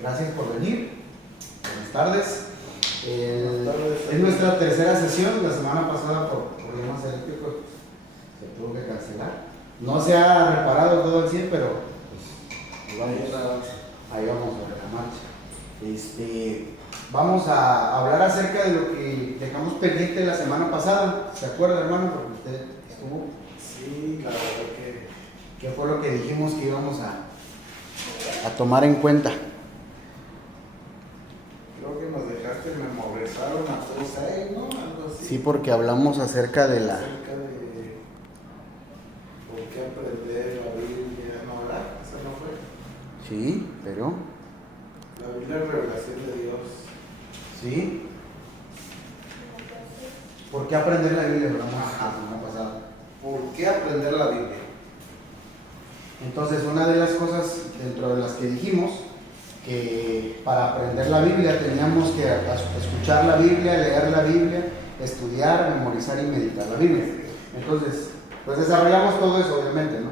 Gracias por venir. Buenas tardes. Es nuestra tercera sesión. La semana pasada por problemas eléctricos se tuvo que cancelar. No se ha reparado todo al 100, pero pues, ahí vamos sobre la marcha. Vamos a hablar acerca de lo que dejamos pendiente la semana pasada. ¿Se acuerda, hermano? Porque usted estuvo. Sí, la verdad que... ¿Qué fue lo que dijimos que íbamos a tomar en cuenta? Creo que nos dejaste memorizar una cosa, ¿no? Algo así. Sí, porque hablamos acerca de la... Acerca de... ¿Por qué aprender la Biblia? No, ¿verdad? Esa no fue. Sí, pero... La Biblia es revelación de Dios. Sí. ¿Por qué aprender la Biblia? Hablamos la semana pasada. ¿Por qué aprender la Biblia? Entonces, una de las cosas dentro de las que dijimos, que para aprender la Biblia teníamos que escuchar la Biblia, leer la Biblia, estudiar, memorizar y meditar la Biblia. Entonces, pues desarrollamos todo eso, obviamente, ¿no?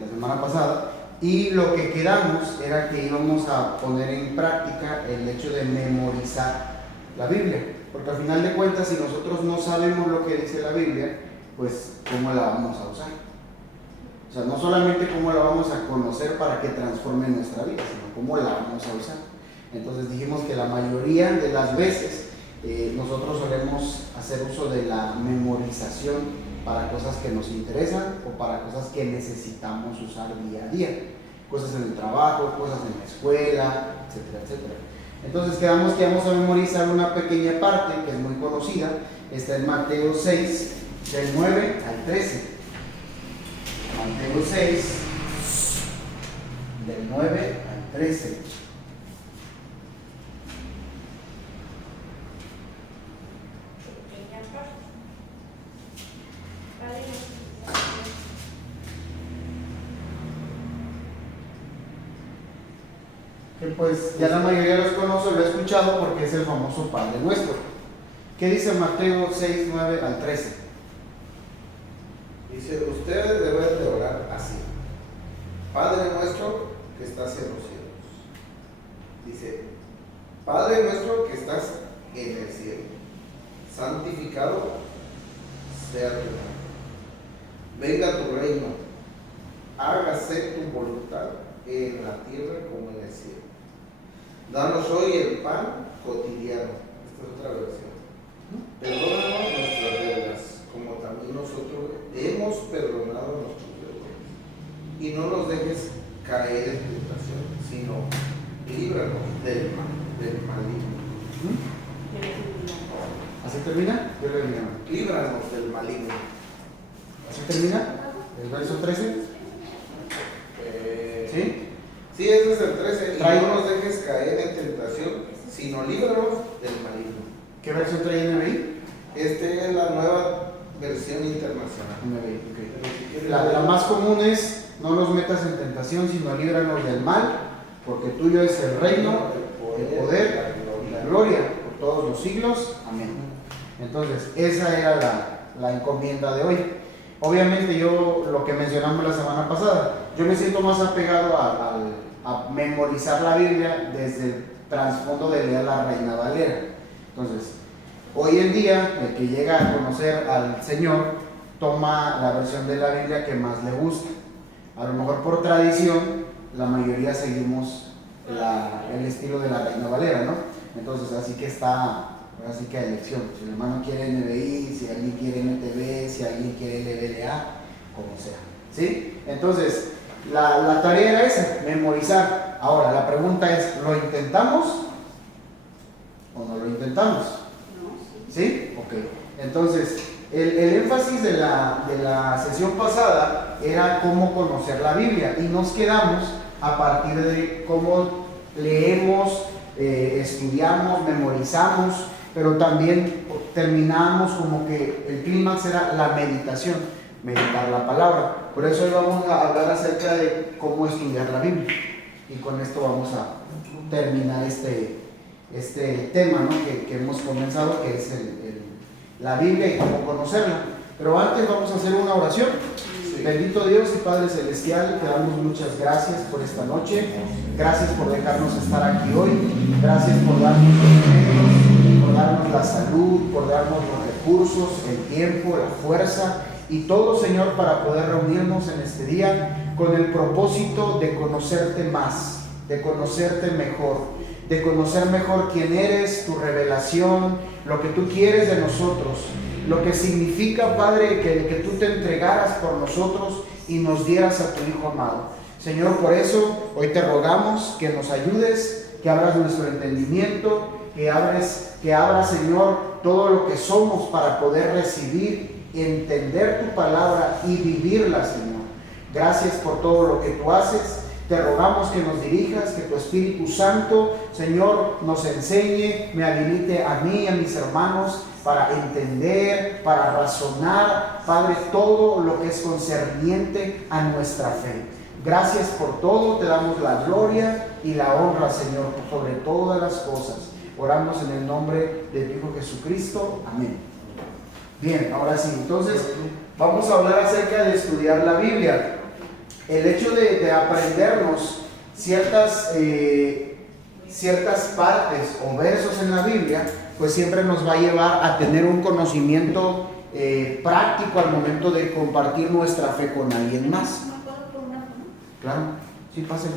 La semana pasada. Y lo que quedamos era que íbamos a poner en práctica el hecho de memorizar la Biblia. Porque al final de cuentas, si nosotros no sabemos lo que dice la Biblia, pues ¿cómo la vamos a usar? O sea, no solamente cómo la vamos a conocer para que transforme nuestra vida, sino cómo la vamos a usar. Entonces dijimos que la mayoría de las veces nosotros solemos hacer uso de la memorización para cosas que nos interesan o para cosas que necesitamos usar día a día. Cosas en el trabajo, cosas en la escuela, etcétera, etcétera. Entonces quedamos que vamos a memorizar una pequeña parte que es muy conocida. Está en Mateo 6, del 9 al 13. Mateo 6, del 9 al 13. Que pues ya la mayoría los conoce, lo he escuchado porque es el famoso Padre Nuestro. ¿Qué dice Mateo 6, 9 al 13? Dice, ustedes deben de orar así. Padre nuestro que estás en los cielos. Dice, Padre nuestro que estás en el cielo, santificado sea tu nombre. Venga tu reino, hágase tu voluntad en la tierra como en el cielo. Danos hoy el pan cotidiano. Esta es otra versión. Perdónanos nuestras deudas, como también nosotros hemos perdonado a nuestros deudores. Y no nos dejes caer en tentación, sino líbranos del maligno. ¿Así termina? Yo lo digo. Líbranos del maligno. ¿Así termina? ¿El verso 13? ¿Sí? Sí, ese es el 13. Y Trae. no nos dejes caer en tentación, sino líbranos del maligno. ¿Qué versión trae NBI? Esta es la nueva versión internacional. NBI, ok. La más común es, no nos metas en tentación, sino líbranos del mal, porque tuyo es el reino, el poder y la gloria por todos los siglos. Amén. Entonces, esa era la encomienda de hoy. Obviamente yo, lo que mencionamos la semana pasada, yo me siento más apegado a memorizar la Biblia desde el trasfondo de leer la Reina Valera. Entonces, hoy en día, el que llega a conocer al Señor, toma la versión de la Biblia que más le gusta. A lo mejor por tradición, la mayoría seguimos el estilo de la Reina Valera, ¿no? Entonces, así que está... Así que a elección, si el hermano quiere NBI, si alguien quiere NTV, si alguien quiere LBLA, como sea, ¿sí? Entonces, la tarea era esa, memorizar. Ahora, la pregunta es, ¿lo intentamos o no lo intentamos? ¿Sí? Ok. Entonces, el énfasis de la sesión pasada era cómo conocer la Biblia y nos quedamos a partir de cómo leemos, estudiamos, memorizamos, pero también terminamos como que el clímax era la meditación, meditar la palabra. Por eso hoy vamos a hablar acerca de cómo estudiar la Biblia. Y con esto vamos a terminar este tema, ¿no? que hemos comenzado, que es la Biblia y cómo conocerla. Pero antes vamos a hacer una oración. Sí. Bendito Dios y Padre Celestial, te damos muchas gracias por esta noche. Gracias por dejarnos estar aquí hoy. Gracias por darnos los medios, por darnos la salud, por darnos los recursos, el tiempo, la fuerza y todo, Señor, para poder reunirnos en este día con el propósito de conocerte más, de conocerte mejor, de conocer mejor quién eres, tu revelación, lo que tú quieres de nosotros, lo que significa, Padre, que tú te entregaras por nosotros y nos dieras a tu Hijo amado. Señor, por eso hoy te rogamos que nos ayudes, que abras nuestro entendimiento, que abras, Señor, todo lo que somos para poder recibir, entender tu palabra y vivirla, Señor. Gracias por todo lo que tú haces. Te rogamos que nos dirijas, que tu Espíritu Santo, Señor, nos enseñe, me habilite a mí y a mis hermanos para entender, para razonar, Padre, todo lo que es concerniente a nuestra fe. Gracias por todo, te damos la gloria y la honra, Señor, sobre todas las cosas. Oramos en el nombre de tu Hijo Jesucristo. Amén. Bien, ahora sí, entonces vamos a hablar acerca de estudiar la Biblia. El hecho de aprendernos ciertas partes o versos en la Biblia, pues siempre nos va a llevar a tener un conocimiento práctico al momento de compartir nuestra fe con alguien más. Claro, sí, pásenlo.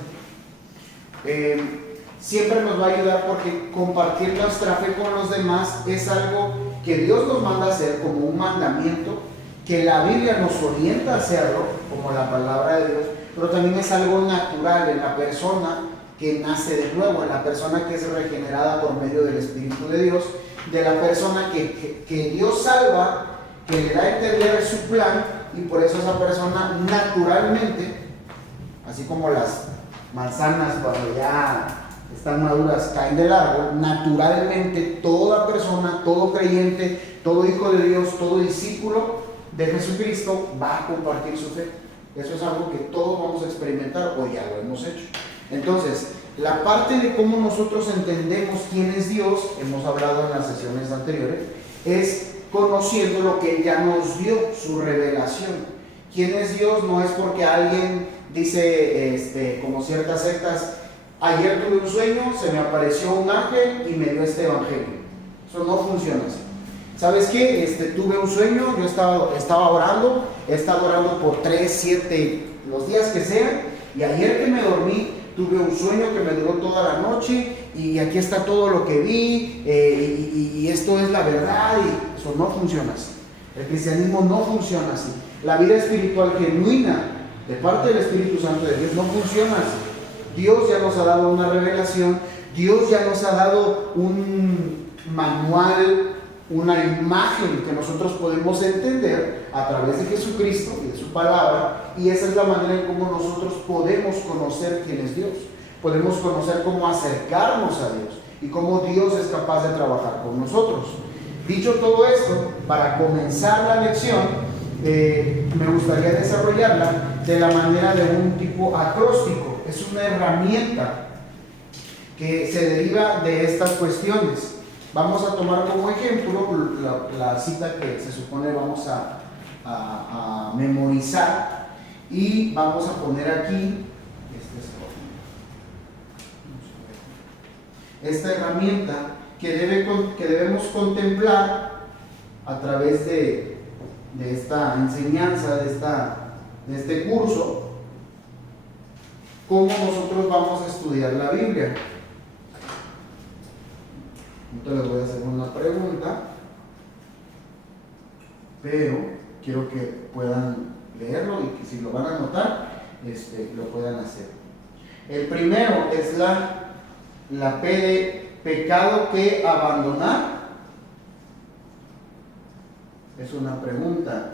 Siempre nos va a ayudar porque compartir nuestra fe con los demás es algo que Dios nos manda a hacer como un mandamiento, que la Biblia nos orienta a hacerlo, como la palabra de Dios, pero también es algo natural en la persona que nace de nuevo, en la persona que es regenerada por medio del Espíritu de Dios, de la persona que Dios salva, que le da a entender su plan, y por eso esa persona naturalmente, así como las manzanas cuando ya están maduras caen del árbol, naturalmente toda persona, todo creyente, todo hijo de Dios, todo discípulo de Jesucristo va a compartir su fe. Eso es algo que todos vamos a experimentar o ya lo hemos hecho. Entonces, la parte de cómo nosotros entendemos quién es Dios, hemos hablado en las sesiones anteriores, es conociendo lo que Él ya nos dio, su revelación. ¿Quién es Dios? No es porque alguien dice, como ciertas sectas, ayer tuve un sueño, se me apareció un ángel y me dio este evangelio. Eso no funciona así. ¿Sabes qué? Tuve un sueño, yo estaba orando, he estado orando por 3, 7, los días que sean, y ayer que me dormí, tuve un sueño que me duró toda la noche, y aquí está todo lo que vi, y esto es la verdad, y eso no funciona así. El cristianismo no funciona así. La vida espiritual genuina, de parte del Espíritu Santo de Dios, no funciona así. Dios ya nos ha dado una revelación, Dios ya nos ha dado un manual, una imagen que nosotros podemos entender a través de Jesucristo y de su palabra, y esa es la manera en cómo nosotros podemos conocer quién es Dios, podemos conocer cómo acercarnos a Dios y cómo Dios es capaz de trabajar con nosotros. Dicho todo esto, para comenzar la lección, me gustaría desarrollarla de la manera de un tipo acróstico. Es una herramienta que se deriva de estas cuestiones. Vamos a tomar como ejemplo la cita que se supone vamos a memorizar, y vamos a poner aquí esta herramienta que debemos contemplar a través de esta enseñanza, de este curso, cómo nosotros vamos a estudiar la Biblia. Entonces les voy a hacer una pregunta, pero quiero que puedan leerlo y que si lo van a anotar, lo puedan hacer. El primero es la P de pecado que abandonar. Es una pregunta.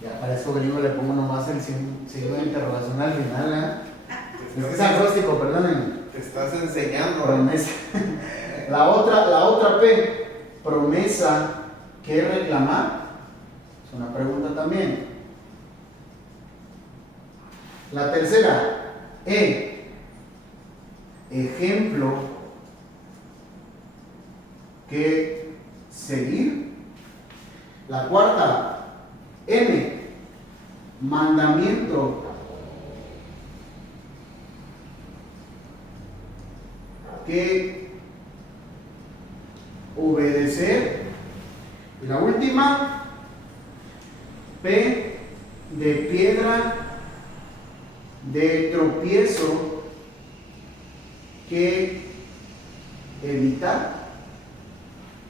Ya parezco gringo, le pongo nomás el signo de interrogación al final, ¿eh? Es acróstico, perdónenme. Te estás enseñando. Promesa. La otra P, promesa que reclamar, es una pregunta también. La tercera, ejemplo que seguir. La cuarta, mandamiento que obedecer. Y la última, P de piedra de tropiezo que evitar.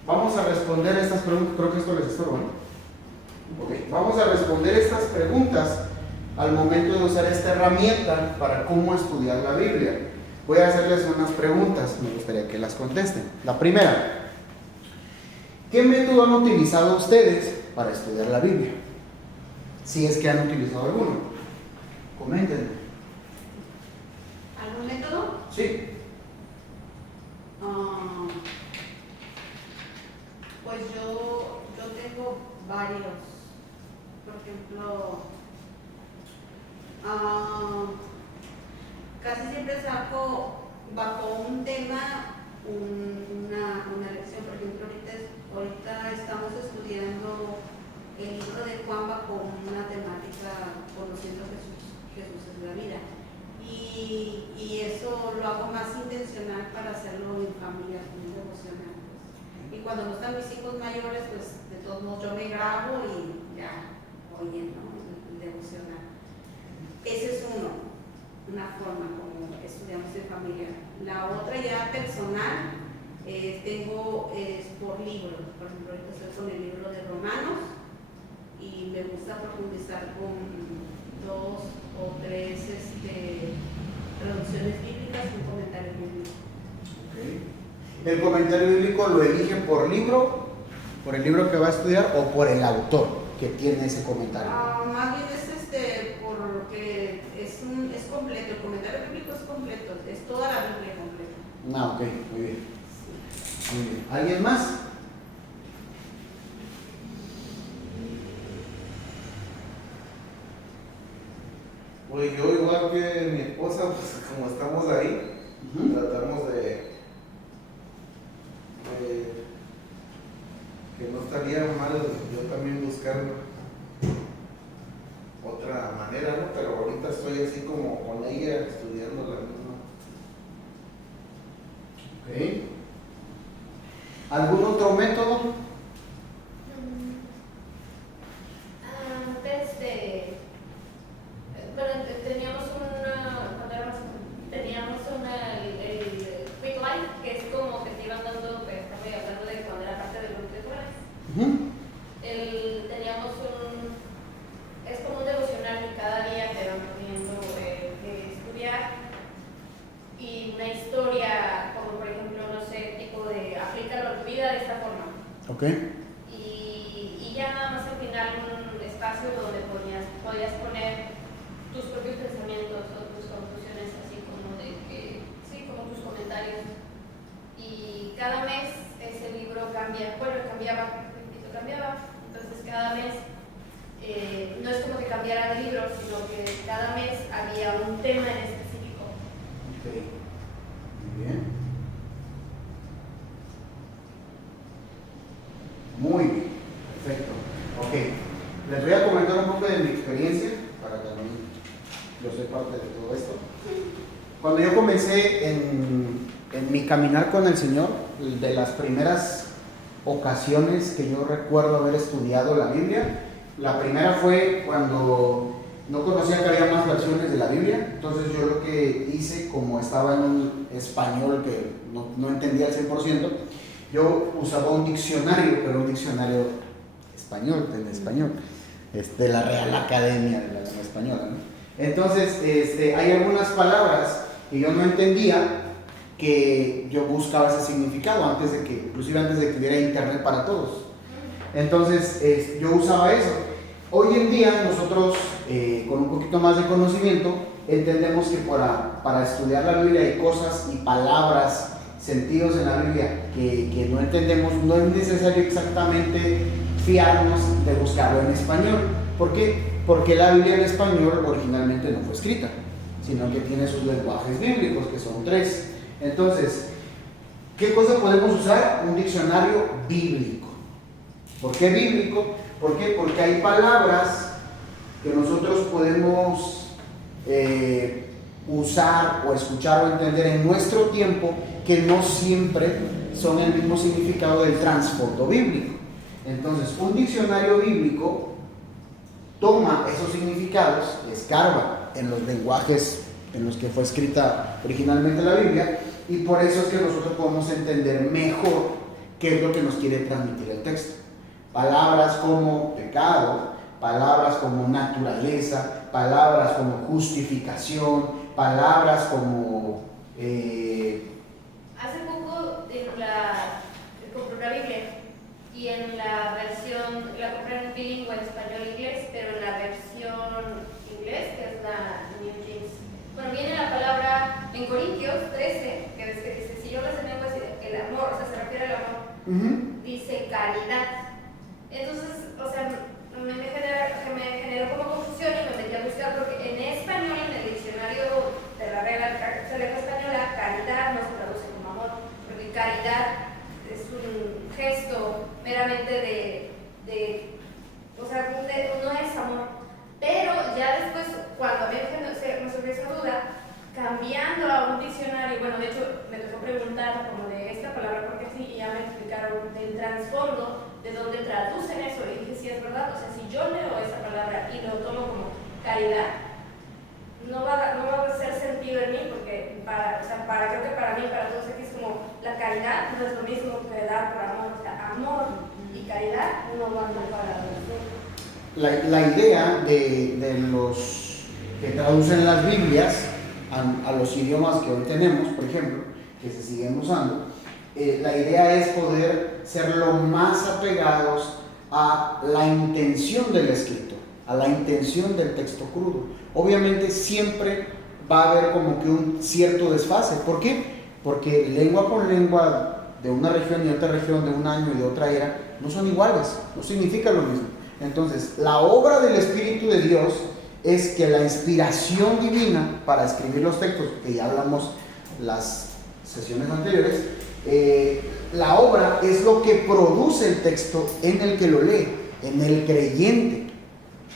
Vamos a responder estas preguntas. Creo que esto les estorba, ¿no? Okay. Vamos a responder estas preguntas al momento de usar esta herramienta para cómo estudiar la Biblia. Voy a hacerles unas preguntas, me gustaría que las contesten. La primera, ¿qué método han utilizado ustedes para estudiar la Biblia? Si es que han utilizado alguno, comenten. ¿Algún método? Sí. Pues yo tengo varios. Por ejemplo, casi siempre saco bajo un tema una lección. Por ejemplo, ahorita estamos estudiando el libro de Juan bajo una temática conociendo a Jesús es la vida. Y eso lo hago más intencional para hacerlo en familia, muy devocional. Y cuando no están mis hijos mayores, pues de todos modos yo me grabo y ya oyen, ¿no? El devocional. Ese es una forma como estudiamos en familia. La otra ya personal, tengo por libro. Por ejemplo, ahorita estoy con el libro de Romanos y me gusta profundizar con 2 o 3 traducciones bíblicas y un comentario bíblico. Okay. ¿El comentario bíblico lo elige por libro, por el libro que va a estudiar o por el autor que tiene ese comentario? Más bien es porque es completo, el comentario bíblico es completo, es toda la Biblia completa. Ok, muy bien. Muy bien. ¿Alguien más? Pues yo, igual que mi esposa, pues como estamos ahí, tratamos de que no estaría mal yo también buscar otra manera, ¿no? Pero ahorita estoy así como con ella estudiando la misma. Ok. ¿Algún otro método? Bueno, teníamos el Quick Life, que es como que te iban dando, estaba hablando de cuando era parte del grupo de jóvenes. Teníamos es como un devocional cada día, pero viendo estudiar, y una historia, como por ejemplo, no sé, tipo de aplícalo a tu vida de esta forma. Ok. Y ya nada más al final un espacio donde podías poner tus propios pensamientos o tus conclusiones, así como como tus comentarios. Y cada mes ese libro cambiaba. Entonces cada mes no es como que cambiara de libro, sino que cada mes había un tema en específico. Ok. Muy bien. Muy bien. Perfecto. Ok. Les voy a comentar un poco de mi experiencia para que también yo soy parte de todo esto. Cuando yo comencé en mi caminar con el Señor, de las primeras ocasiones que yo recuerdo haber estudiado la Biblia, la primera fue cuando no conocía que había más versiones de la Biblia. Entonces yo lo que hice, como estaba en un español que no entendía al 100%, yo usaba un diccionario, pero un diccionario español, en español, de la Real Academia de la Lengua Española, ¿no? Entonces, hay algunas palabras que yo no entendía, que yo buscaba ese significado inclusive antes de que hubiera internet para todos. Entonces, yo usaba eso. Hoy en día nosotros, con un poquito más de conocimiento, entendemos que para estudiar la Biblia hay cosas y palabras, sentidos en la Biblia que no entendemos. No es necesario exactamente fiarnos de buscarlo en español. ¿Por qué? Porque la Biblia en español originalmente no fue escrita, sino que tiene sus lenguajes bíblicos, que son 3. Entonces, ¿qué cosa podemos usar? Un diccionario bíblico. ¿Por qué bíblico? ¿Por qué? Porque hay palabras que nosotros podemos usar o escuchar o entender en nuestro tiempo, que no siempre son el mismo significado del trasfondo bíblico. Entonces, un diccionario bíblico toma esos significados, escarba en los lenguajes en los que fue escrita originalmente la Biblia, y por eso es que nosotros podemos entender mejor qué es lo que nos quiere transmitir el texto. Palabras como pecado, palabras como naturaleza, palabras como justificación, palabras como... Hace poco compré una Biblia y en la versión, la compré en bilingüe español-inglés, pero en la versión inglés, que es la New James, bueno, viene la palabra en Corintios 13, que es que dice, si yo las lenguas, el amor, o sea, se refiere al amor, dice caridad. Entonces, o sea, me generó como confusión y me metí a buscar, porque en español, en el diccionario de la Real Academia Española, caridad no se traduce como amor, porque caridad es un gesto meramente o sea, no es amor. Pero ya después, cuando me surgió esa duda, cambiando a un diccionario, bueno, de hecho me tocó preguntar como de esta palabra, porque sí, y ya me explicaron del trasfondo, de dónde traducen eso, y dije, sí, es verdad, o sea, si yo leo esa palabra y lo tomo como caridad, no va a hacer sentido en mí, porque creo que para mí, para todos aquí, es como la caridad no es lo mismo que dar por amor, o sea, amor y caridad no van separados. La idea de los que traducen las Biblias a los idiomas que hoy tenemos, por ejemplo, que se siguen usando, la idea es poder ser lo más apegados a la intención del escritor, a la intención del texto crudo. Obviamente siempre va a haber como que un cierto desfase. ¿Por qué? Porque lengua con lengua de una región y otra región, de un año y de otra era, no son iguales, no significa lo mismo. Entonces, la obra del Espíritu de Dios es que la inspiración divina para escribir los textos, que ya hablamos las sesiones anteriores, la obra es lo que produce el texto en el que lo lee, en el creyente.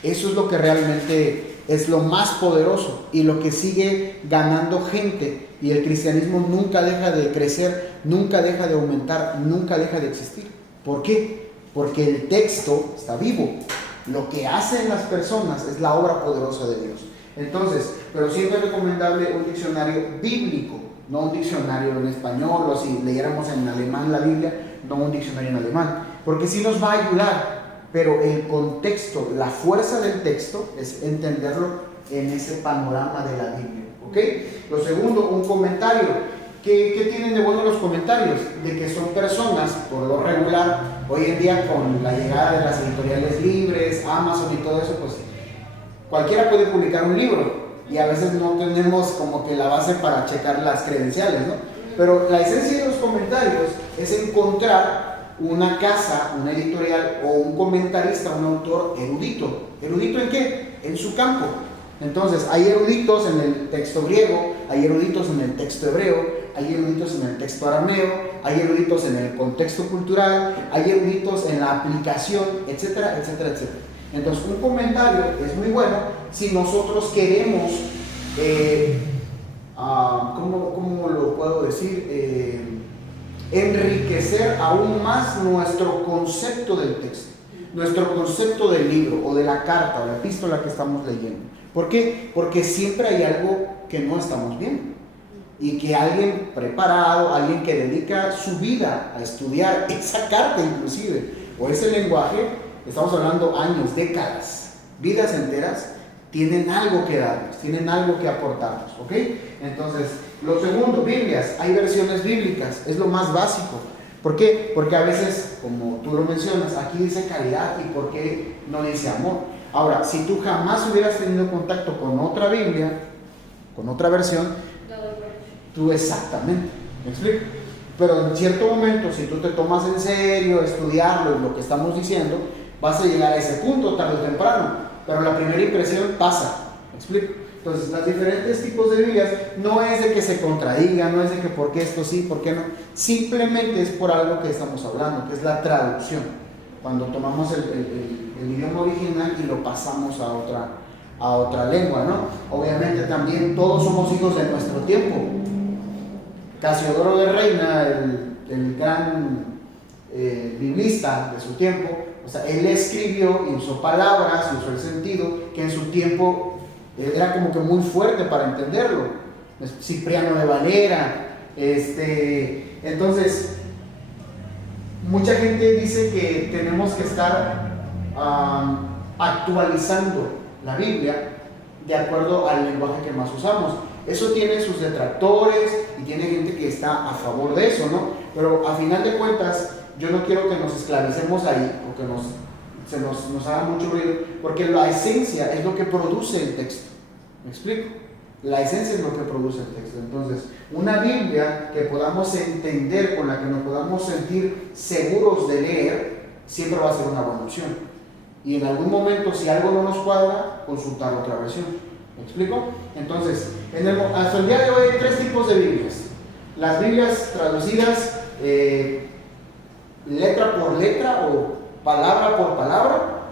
Eso es lo que realmente es lo más poderoso y lo que sigue ganando gente, y el cristianismo nunca deja de crecer, nunca deja de aumentar, nunca deja de existir. ¿Por qué? Porque el texto está vivo. Lo que hacen las personas es la obra poderosa de Dios. Entonces, pero siempre es recomendable un diccionario bíblico, no un diccionario en español, o si leyéramos en alemán la Biblia, no un diccionario en alemán, porque sí nos va a ayudar. Pero el contexto, la fuerza del texto es entenderlo en ese panorama de la Biblia, ¿ok? Lo segundo, un comentario. ¿Qué tienen de bueno los comentarios? De que son personas, por lo regular, hoy en día con la llegada de las editoriales libres, Amazon y todo eso, pues cualquiera puede publicar un libro y a veces no tenemos como que la base para checar las credenciales, ¿no? Pero la esencia de los comentarios es encontrar una casa, una editorial o un comentarista, un autor erudito. ¿Erudito en qué? En su campo. Entonces, hay eruditos en el texto griego, hay eruditos en el texto hebreo, hay eruditos en el texto arameo, hay eruditos en el contexto cultural, hay eruditos en la aplicación, etcétera, etcétera, etcétera. Entonces, un comentario es muy bueno si nosotros queremos, ¿cómo lo puedo decir? Enriquecer aún más nuestro concepto del texto, nuestro concepto del libro o de la carta o la epístola que estamos leyendo. ¿Por qué? Porque siempre hay algo que no estamos viendo y que alguien preparado, alguien que dedica su vida a estudiar esa carta inclusive o ese lenguaje, estamos hablando años, décadas, vidas enteras, tienen algo que darnos, tienen algo que aportarnos, ¿ok? Entonces, lo segundo, Biblias, hay versiones bíblicas, es lo más básico. ¿Por qué? Porque a veces, como tú lo mencionas, aquí dice caridad y ¿por qué no dice amor? Ahora, si tú jamás hubieras tenido contacto con otra Biblia, con otra versión, tú exactamente, ¿me explico? Pero en cierto momento, si tú te tomas en serio estudiarlo y lo que estamos diciendo, vas a llegar a ese punto tarde o temprano, pero la primera impresión pasa, ¿me explico? Entonces, los diferentes tipos de Biblias no es de que se contradigan, no es de que por qué esto sí, por qué no, simplemente es por algo que estamos hablando, que es la traducción. Cuando tomamos el idioma original y lo pasamos a otra lengua, ¿no? Obviamente también todos somos hijos de nuestro tiempo. Casiodoro de Reina, el gran biblista de su tiempo, o sea, él escribió y usó palabras y usó el sentido que en su tiempo era como que muy fuerte para entenderlo. Cipriano de Valera, entonces mucha gente dice que tenemos que estar actualizando la Biblia de acuerdo al lenguaje que más usamos. Eso tiene sus detractores y tiene gente que está a favor de eso, ¿no? Pero a final de cuentas, yo no quiero que nos esclavicemos ahí o que nos haga mucho ruido, porque la esencia es lo que produce el texto. ¿Me explico? La esencia es lo que produce el texto. Entonces, una Biblia que podamos entender, con la que nos podamos sentir seguros de leer, siempre va a ser una buena opción. Y en algún momento, si algo no nos cuadra, consultar otra versión. ¿Me explico? Entonces, hasta el día de hoy hay 3 tipos de Biblias. Las Biblias traducidas letra por letra o palabra por palabra,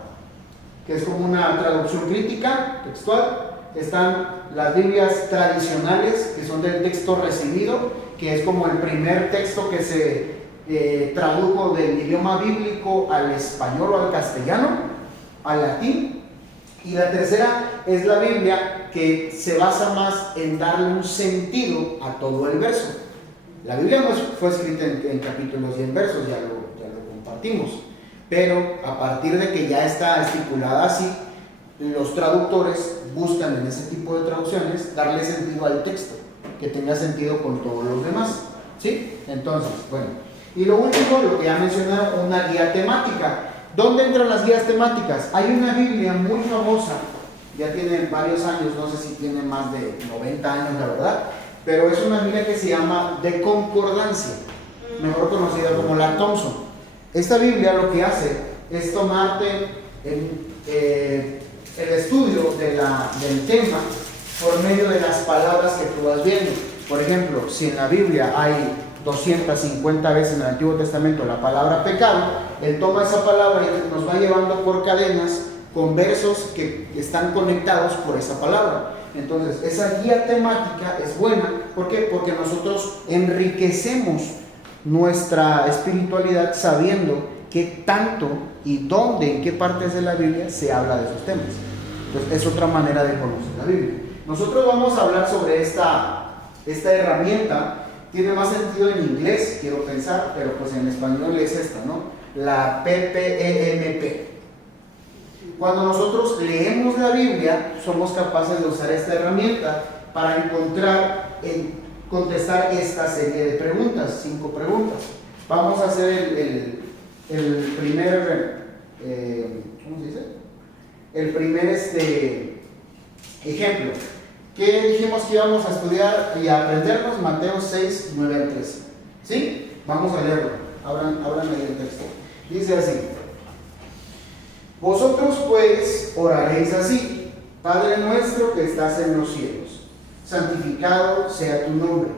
que es como una traducción crítica, textual. Están las Biblias tradicionales, que son del texto recibido, que es como el primer texto que se tradujo del idioma bíblico al español o al castellano, al latín. Y la tercera es la Biblia, que se basa más en darle un sentido a todo el verso. La Biblia no fue escrita en capítulos y en versos, ya lo compartimos, pero a partir de que ya está estipulada así, los traductores buscan en ese tipo de traducciones darle sentido al texto, que tenga sentido con todos los demás, ¿sí? Entonces, bueno, y lo último, lo que ya mencioné, una guía temática. ¿Dónde entran las guías temáticas? Hay una Biblia muy famosa, ya tiene varios años, no sé si tiene más de 90 años, la verdad, pero es una Biblia que se llama de concordancia, mejor conocida como la Thompson. Esta Biblia lo que hace es tomarte el estudio del tema por medio de las palabras que tú vas viendo. Por ejemplo, si en la Biblia hay 250 veces en el Antiguo Testamento la palabra pecado, él toma esa palabra y nos va llevando por cadenas con versos que están conectados por esa palabra. Entonces, esa guía temática es buena. ¿Por qué? Porque nosotros enriquecemos nuestra espiritualidad sabiendo qué tanto y dónde, en qué partes de la Biblia se habla de esos temas. Entonces, es otra manera de conocer la Biblia. Nosotros vamos a hablar sobre esta herramienta. Tiene más sentido en inglés, quiero pensar, pero pues en español es esta, ¿no? La PPEMP. Cuando nosotros leemos la Biblia, somos capaces de usar esta herramienta para contestar esta serie de preguntas, 5 preguntas. Vamos a hacer el primer, ¿cómo se dice? El primer ejemplo. ¿Qué dijimos que íbamos a estudiar y a aprendernos? Mateo 6, 9 al 13. ¿Sí? Vamos a leerlo. Abran ahí el texto. Dice así: vosotros pues oraréis así: Padre nuestro que estás en los cielos, santificado sea tu nombre.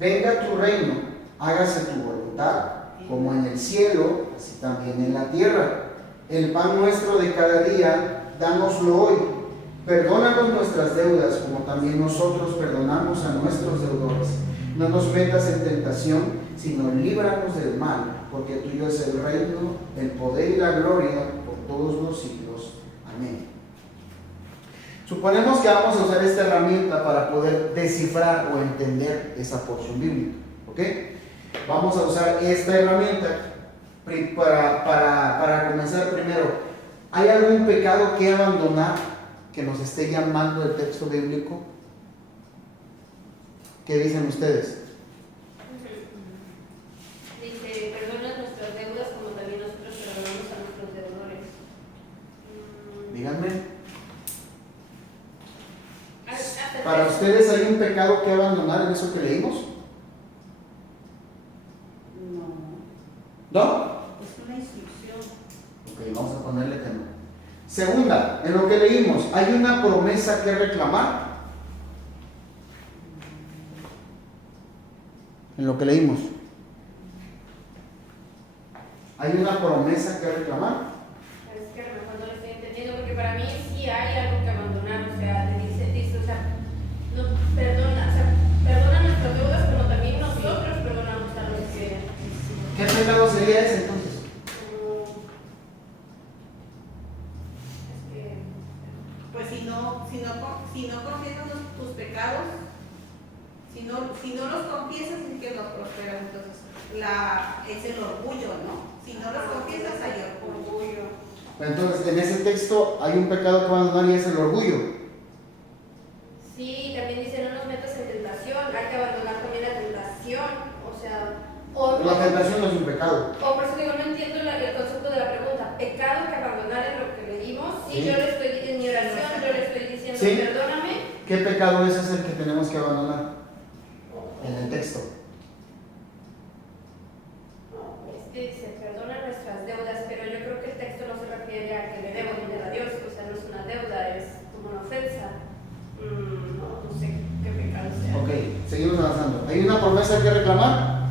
Venga tu reino, hágase tu voluntad, como en el cielo, así también en la tierra. El pan nuestro de cada día, dánoslo hoy. Perdónanos nuestras deudas, como también nosotros perdonamos a nuestros deudores. No nos metas en tentación, sino líbranos del mal, porque tuyo es el reino, el poder y la gloria por todos los siglos. Amén. Suponemos que vamos a usar esta herramienta para poder descifrar o entender esa porción bíblica. ¿Ok? Vamos a usar esta herramienta para comenzar primero. ¿Hay algún pecado que abandonar que nos esté llamando el texto bíblico? ¿Qué dicen ustedes? Dice, perdona nuestras deudas como también nosotros perdonamos a nuestros deudores. Díganme. ¿Para ustedes hay un pecado que abandonar en eso que leímos? No. ¿No? Es una instrucción. Ok, vamos a ponerle que no. Segunda, en lo que leímos, ¿hay una promesa que reclamar? En lo que leímos, ¿hay una promesa que reclamar? Es que a lo mejor sería ese entonces? Es que Pues si no confiesas tus pecados, si no los confiesas es que no prosperas, entonces es el orgullo, ¿no? Si no los confiesas hay orgullo. Entonces, en ese texto hay un pecado que abandonar y es el orgullo. sí, también dice no nos metas en tentación, hay que abandonar también la tentación, o sea, La tentación no es un pecado. o por eso digo, no entiendo el concepto de la pregunta. Pecado que abandonar es lo que leímos. Sí, Sí. yo le estoy en mi oración, yo le estoy diciendo, Sí. perdóname. ¿Qué pecado ese es el que tenemos que abandonar? En el texto. Es que dice, perdona nuestras deudas, pero yo creo que el texto no se refiere a que le debo dinero a Dios, o sea, no es una deuda, es como una ofensa. No sé qué pecado sea. Ok, seguimos avanzando. ¿Hay una promesa que reclamar?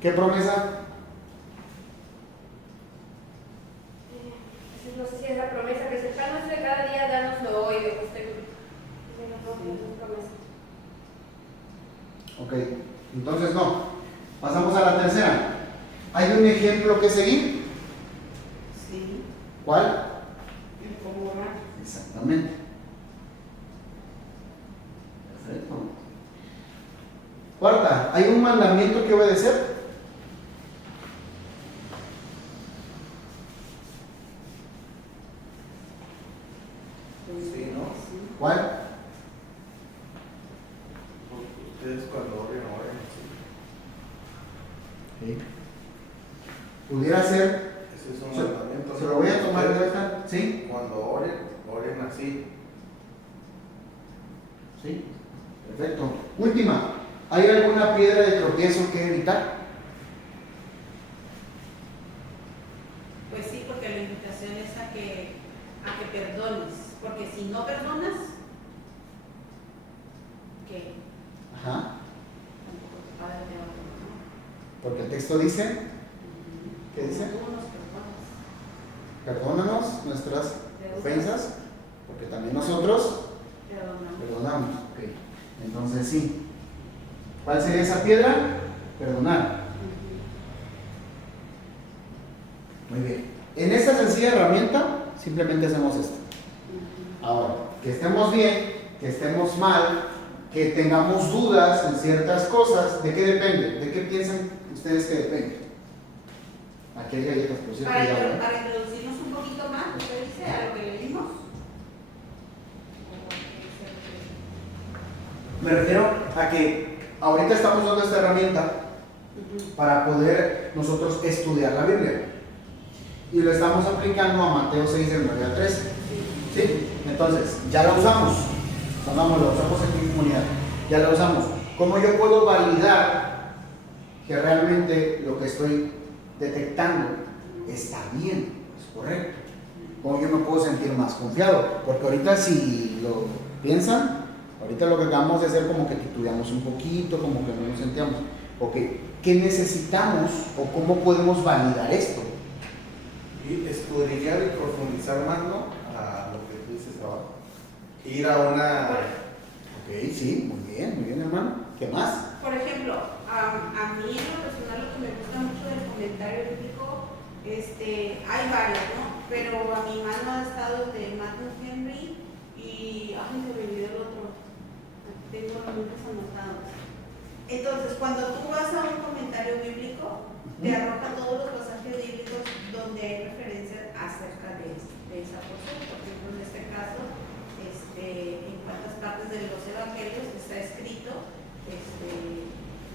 ¿Qué promesa? No sé si es la promesa que es el pan nuestro de cada día, dánoslo hoy, de promesa. Ok, entonces no. Pasamos a la tercera. ¿Hay un ejemplo que seguir? Sí, ¿Cuál? el cómo orar. Exactamente. Perfecto. Cuarta, ¿hay un mandamiento que obedecer? Sí, ¿no? ¿Cuál? Ustedes cuando oren, sí. Pudiera ser. Ese es un mandamiento. Se lo voy a tomar de Ustedes, vuelta. ¿Sí? Cuando oren así. Sí. Perfecto. Última, ¿hay alguna piedra de tropiezo que evitar? Pues sí, porque la invitación es a que perdones, porque si no perdonas, ¿qué? Ajá. Tampoco tu Padre te va a perdonar. Porque el texto dice, ¿qué dice? Tú nos perdonas. Perdónanos nuestras ofensas, porque también nosotros perdonamos. Ok. Entonces sí. ¿Cuál sería esa piedra? Perdonar. Muy bien. En esta sencilla herramienta simplemente hacemos esto. Ahora, que estemos bien, que estemos mal, que tengamos dudas en ciertas cosas, ¿de qué depende? ¿De qué piensan ustedes que depende? Aquí hay galletas, por cierto. Para, ya, ¿verdad? para introducirnos un poquito más, usted dice a lo que leímos. Me refiero a que ahorita estamos dando esta herramienta para poder nosotros estudiar la Biblia. Y lo estamos aplicando a Mateo 6, del 9 al 13. ¿Sí? Entonces, ya la usamos. Vamos, la usamos aquí en comunidad. Ya la usamos. ¿Cómo yo puedo validar que realmente lo que estoy detectando está bien, es correcto? ¿Cómo yo me puedo sentir más confiado? Porque ahorita si lo piensan, ahorita lo que acabamos de hacer como que titubeamos un poquito, como que no nos sentíamos. Ok, ¿qué necesitamos o cómo podemos validar esto? Y escudriñar y profundizar más, ¿no? A lo que tú dices abajo. Ir a una. Ok, sí, muy bien, hermano. ¿Qué más? Por ejemplo, a mí en lo personal lo que me gusta mucho del comentario bíblico, hay varios, ¿no? Pero a mi mano ha estado el de Matthew Henry y, ay, se me olvidó el otro. Tengo los nombres anotados. Entonces, cuando tú vas a un comentario bíblico, te arroja todos los pasajes bíblicos donde hay referencias acerca de esa porción. Por ejemplo, en este caso, en cuántas partes de los evangelios está escrito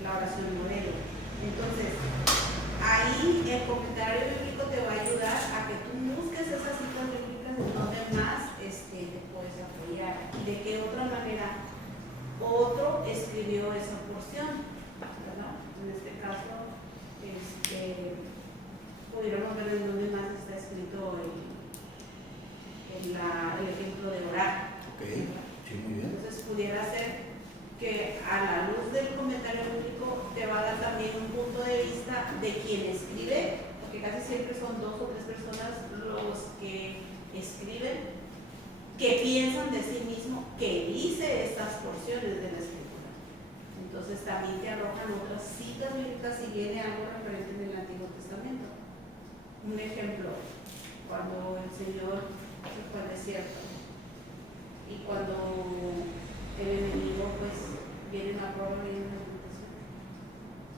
la oración modelo. Entonces, ahí el comentario bíblico te va a ayudar a que tú busques esas citas bíblicas en donde más te puedes apoyar y de qué otra manera otro escribió esa porción, ¿verdad? En este caso, pudiéramos ver en dónde más está escrito el ejemplo de orar. Ok, sí, muy bien. Entonces pudiera ser que a la luz del comentario bíblico te va a dar también un punto de vista de quien escribe, porque casi siempre son 2 o 3 personas los que escriben, que piensan de sí mismo, que dice estas porciones de la escritura. Entonces también te arrojan otras citas bíblicas si viene algo referente en el Antiguo Testamento. Un ejemplo, cuando el Señor se fue al desierto y cuando el enemigo pues viene la prueba, viene la tentación.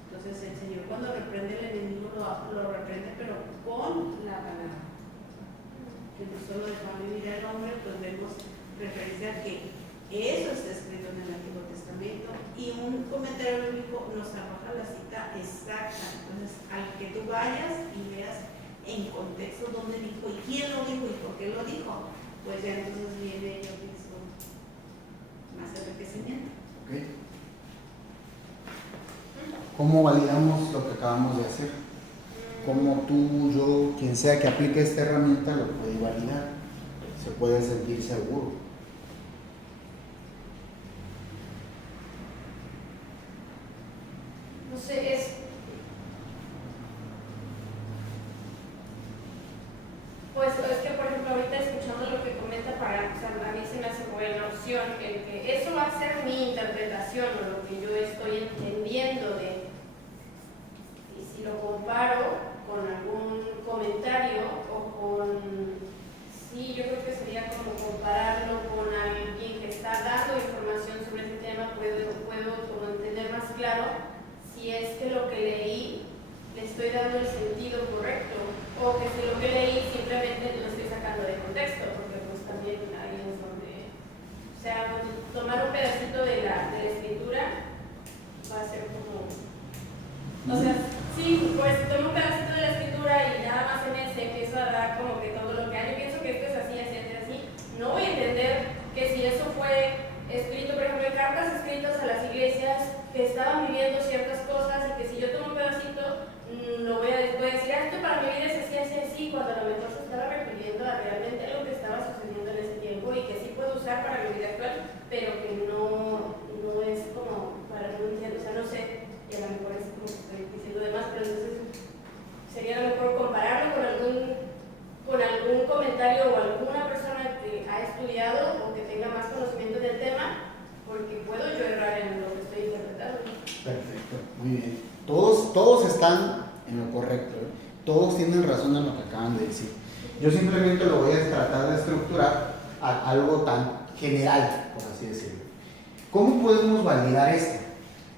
Entonces el Señor cuando reprende al enemigo lo reprende pero con la palabra. Que no solo de pan vivirá el hombre, pues vemos referencia a que eso está escrito en el Antiguo Testamento y un comentario bíblico nos arroja la cita exacta. Entonces, al que tú vayas y veas en contexto dónde dijo y quién lo dijo y por qué lo dijo, pues ya entonces viene yo pienso más enriquecimiento. ¿Okay? ¿Cómo validamos lo que acabamos de hacer? ¿Cómo tú, yo, quien sea que aplique esta herramienta lo puede validar? Se puede sentir seguro. No sé, pues es que por ejemplo ahorita escuchando lo que comenta o sea, a mí se me hace buena opción el que eso va a ser mi interpretación o lo que yo estoy entendiendo de, y si lo comparo con algún comentario o con, sí, yo creo que sería como compararlo con alguien que está dando información sobre este tema, puedo como entender más claro si es que lo que leí le estoy dando el sentido correcto o que si lo que leí simplemente lo estoy sacando de contexto, porque pues también ahí es donde, o sea, tomar un pedacito de la escritura va a ser como, o sea, sí, pues tomo un pedacito de la escritura y nada más en ese empiezo a dar como que todo lo que hay, yo pienso que esto es así, así, así, así, no voy a entender que si eso fue escrito, por ejemplo, en cartas escritas a las iglesias que estaban viviendo ciertas cosas y que si yo tomo un pedacito, lo voy a decir, esto para mi vida es así, así, así, cuando a lo mejor se estaba refiriendo a realmente algo que estaba sucediendo en ese tiempo y que sí puedo usar para mi vida actual, pero que no es como para no entiendo, o sea, no sé, y a lo mejor es como que estoy diciendo de más, pero entonces sería a lo mejor compararlo con algún comentario o alguna persona que ha estudiado o que tenga más conocimiento del tema, porque puedo yo errar en lo que estoy interpretando. Perfecto, muy bien. Todos están en lo correcto, ¿eh? Todos tienen razón en lo que acaban de decir. Yo simplemente lo voy a tratar de estructurar a algo tan general, por así decirlo. ¿Cómo podemos validar esto?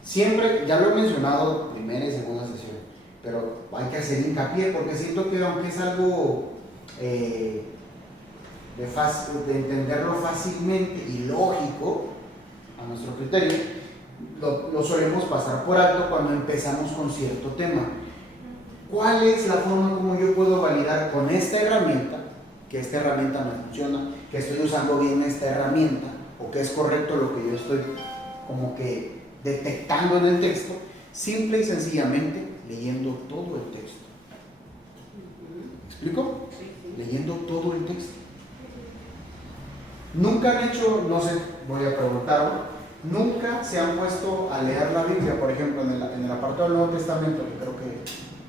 Siempre, ya lo he mencionado primera y segunda sesión, pero hay que hacer hincapié porque siento que aunque es algo de entenderlo fácilmente y lógico a nuestro criterio, lo solemos pasar por alto cuando empezamos con cierto tema. ¿Cuál es la forma como yo puedo validar con esta herramienta, que esta herramienta me funciona, que estoy usando bien esta herramienta, o que es correcto lo que yo estoy como que detectando en el texto? Simple y sencillamente leyendo todo el texto. ¿Me explico? Leyendo todo el texto. Nunca han hecho, no sé, voy a preguntarlo, nunca se han puesto a leer la Biblia, por ejemplo, en el apartado del Nuevo Testamento, que creo que,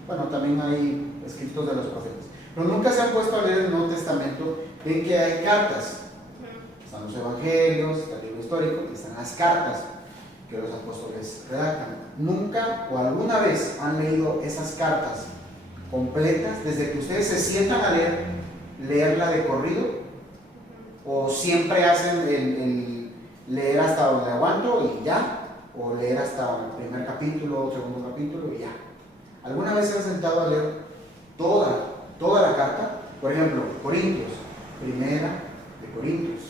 bueno, también hay escritos de los profetas, pero nunca se han puesto a leer el Nuevo Testamento. Ven que hay cartas, están los evangelios, está el libro histórico, y están las cartas que los apóstoles redactan. Nunca o alguna vez han leído esas cartas completas, desde que ustedes se sientan a leerla de corrido, o siempre hacen el leer hasta donde aguanto y ya, o leer hasta el primer capítulo, segundo capítulo y ya. ¿Alguna vez se han sentado a leer toda la carta? Por ejemplo, Corintios, primera de Corintios,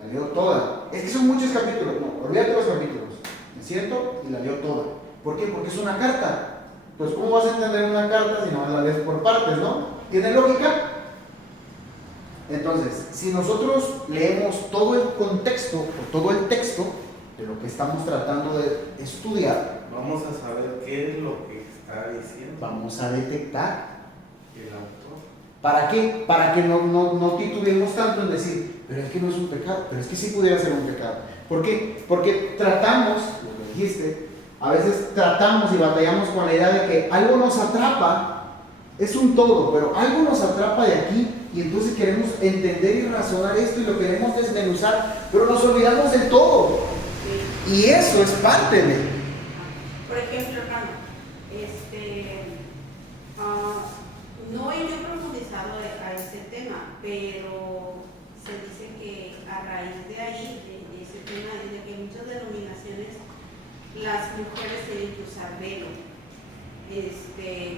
la leo toda. Es que son muchos capítulos, no, olvídate los capítulos, me siento y la leo toda. ¿Por qué? Porque es una carta. Pues ¿cómo vas a entender una carta si no la lees por partes, no? ¿Tiene lógica? Entonces, si nosotros leemos todo el contexto o todo el texto de lo que estamos tratando de estudiar, vamos a saber qué es lo que está diciendo vamos a detectar. el autor. ¿Para qué? Para que no titubeemos tanto en decir, pero es que no es un pecado, pero es que sí pudiera ser un pecado. ¿Por qué? Porque tratamos, lo que dijiste, a veces tratamos y batallamos con la idea de que algo nos atrapa, es un todo, pero algo nos atrapa de aquí y entonces queremos entender y razonar esto y lo queremos desmenuzar, pero nos olvidamos del todo. Y eso es parte de. Por ejemplo, hermano, no he yo profundizado a ese tema, pero se dice que a raíz de ahí, de ese tema, es de que en muchas denominaciones las mujeres tienen que usar velo.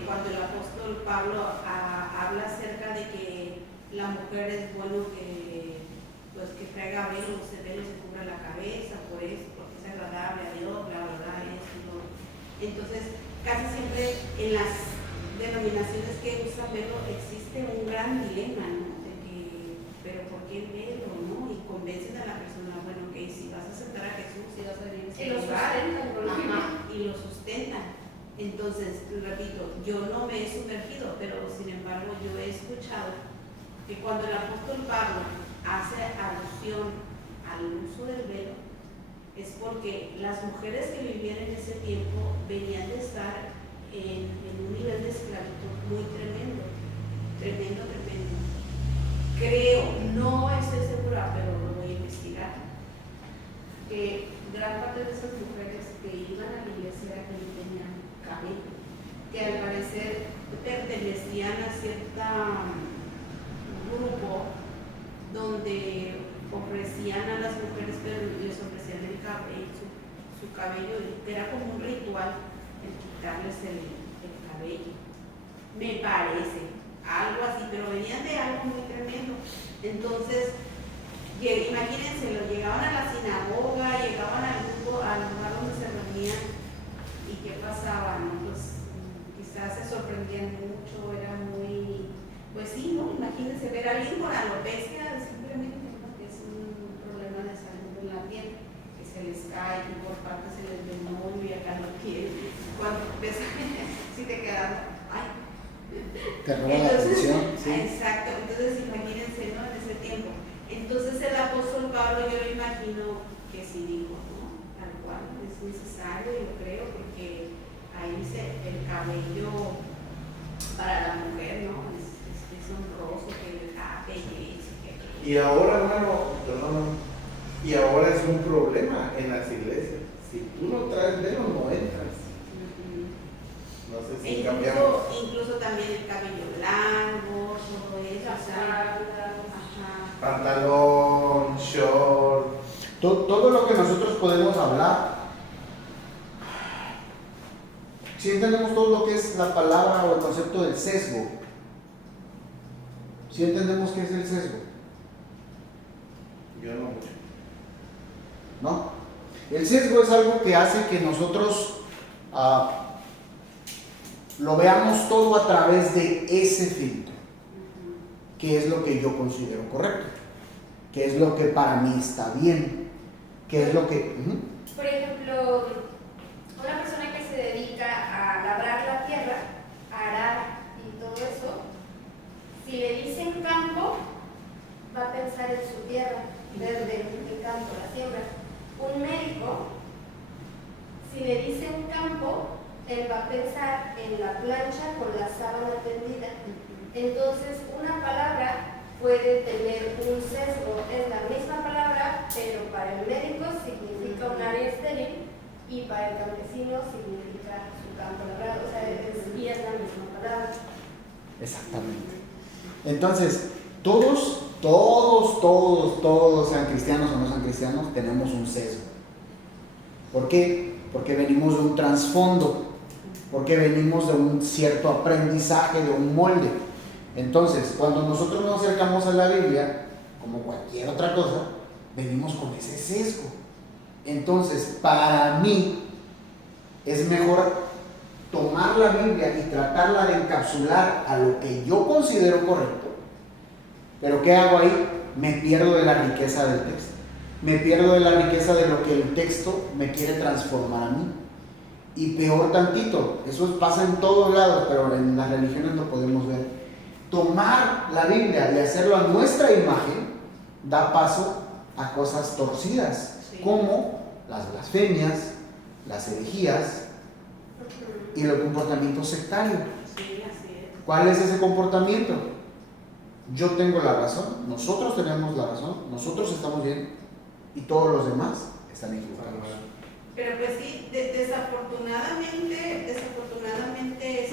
Cuando el apóstol Pablo habla acerca de que la mujer es bueno que traiga velo, se cubra la cabeza, por eso, porque es agradable a Dios, bla, bla, bla, eso y todo. Entonces, casi siempre en las denominaciones que usan velo existe un gran dilema, ¿no? De que, pero ¿por qué el velo, no? Y convencen a la persona, bueno, que si vas a aceptar a Jesús, si vas a vivir en Y lo lugar, sustentan, y lo sustentan. Entonces, repito, yo no me he sumergido, pero sin embargo yo he escuchado que cuando el apóstol Pablo hace alusión al uso del velo, es porque las mujeres que vivían en ese tiempo venían de estar en un nivel de esclavitud muy tremendo, tremendo. Creo, no estoy segura, pero lo voy a investigar, que gran parte de esas mujeres que iban a la iglesia era que no tenían cabello, que al parecer pertenecían a cierto grupo donde ofrecían a las mujeres, pero les ofrecían el cabello, su cabello, que era como un ritual el quitarles el cabello. Me parece, algo así, pero venían de algo muy tremendo. Entonces, imagínense, llegaban a la sinagoga, llegaban al lugar donde se reunían, y qué pasaba, ¿no? Pues quizás se sorprendían mucho, era muy, pues sí, ¿no? Imagínense ver a alguien con alopecia, simplemente, ¿no? Que es un problema de salud en la piel, que se les cae, y por parte se les ve muy y acá no quiere. Cuando ves, si te quedas, ay. Te roba la atención. Sí. Exacto, entonces imagínense, ¿no? En ese tiempo. Entonces el apóstol Pablo, yo lo imagino que sí dijo, ¿no? Tal cual, es necesario, yo creo, porque ahí dice el cabello para la mujer, ¿no? Es honroso, que la belleza, que... Y ahora, hermano, perdón, y ahora es un problema en las iglesias. Si tú no traes velo, no entras. No sé si cambiamos. Incluso también el cabello largo, todo eso, o sea, Pantalón, short. Todo lo que nosotros podemos hablar, si entendemos todo lo que es la palabra o el concepto del sesgo, si entendemos qué es el sesgo, Yo no mucho. ¿no? El sesgo es algo que hace que nosotros lo veamos todo a través de ese filtro, que es lo que yo considero correcto, que es lo que para mí está bien, que es lo que... Por ejemplo, una persona que se dedica a labrar la tierra, a arar y todo eso, si le dicen campo, va a pensar en su tierra, verde, el campo, la siembra. Un médico, si le dicen campo, él va a pensar en la plancha con la sábana tendida. Entonces, una palabra puede tener un sesgo, es la misma palabra, pero para el médico significa un área estéril y para el campesino significa su campo labrado, o sea, y es la misma palabra. Exactamente. Entonces, todos, sean cristianos o no sean cristianos, tenemos un sesgo. ¿Por qué? Porque venimos de un trasfondo, porque venimos de un cierto aprendizaje, de un molde. Entonces, cuando nosotros nos acercamos a la Biblia, como cualquier otra cosa, venimos con ese sesgo. Entonces, para mí, es mejor tomar la Biblia y tratarla de encapsular a lo que yo considero correcto. Pero ¿qué hago ahí? Me pierdo de la riqueza del texto. Me pierdo de la riqueza de lo que el texto me quiere transformar a mí. Y peor tantito, eso pasa en todos lados, pero en las religiones lo podemos ver. Tomar la Biblia y hacerlo a nuestra imagen da paso a cosas torcidas, sí, como las blasfemias, las herejías y el comportamiento sectario. Sí, así es. ¿Cuál es ese comportamiento? Yo tengo la razón, nosotros tenemos la razón, nosotros estamos bien y todos los demás están equivocados. Pero pues sí, desafortunadamente es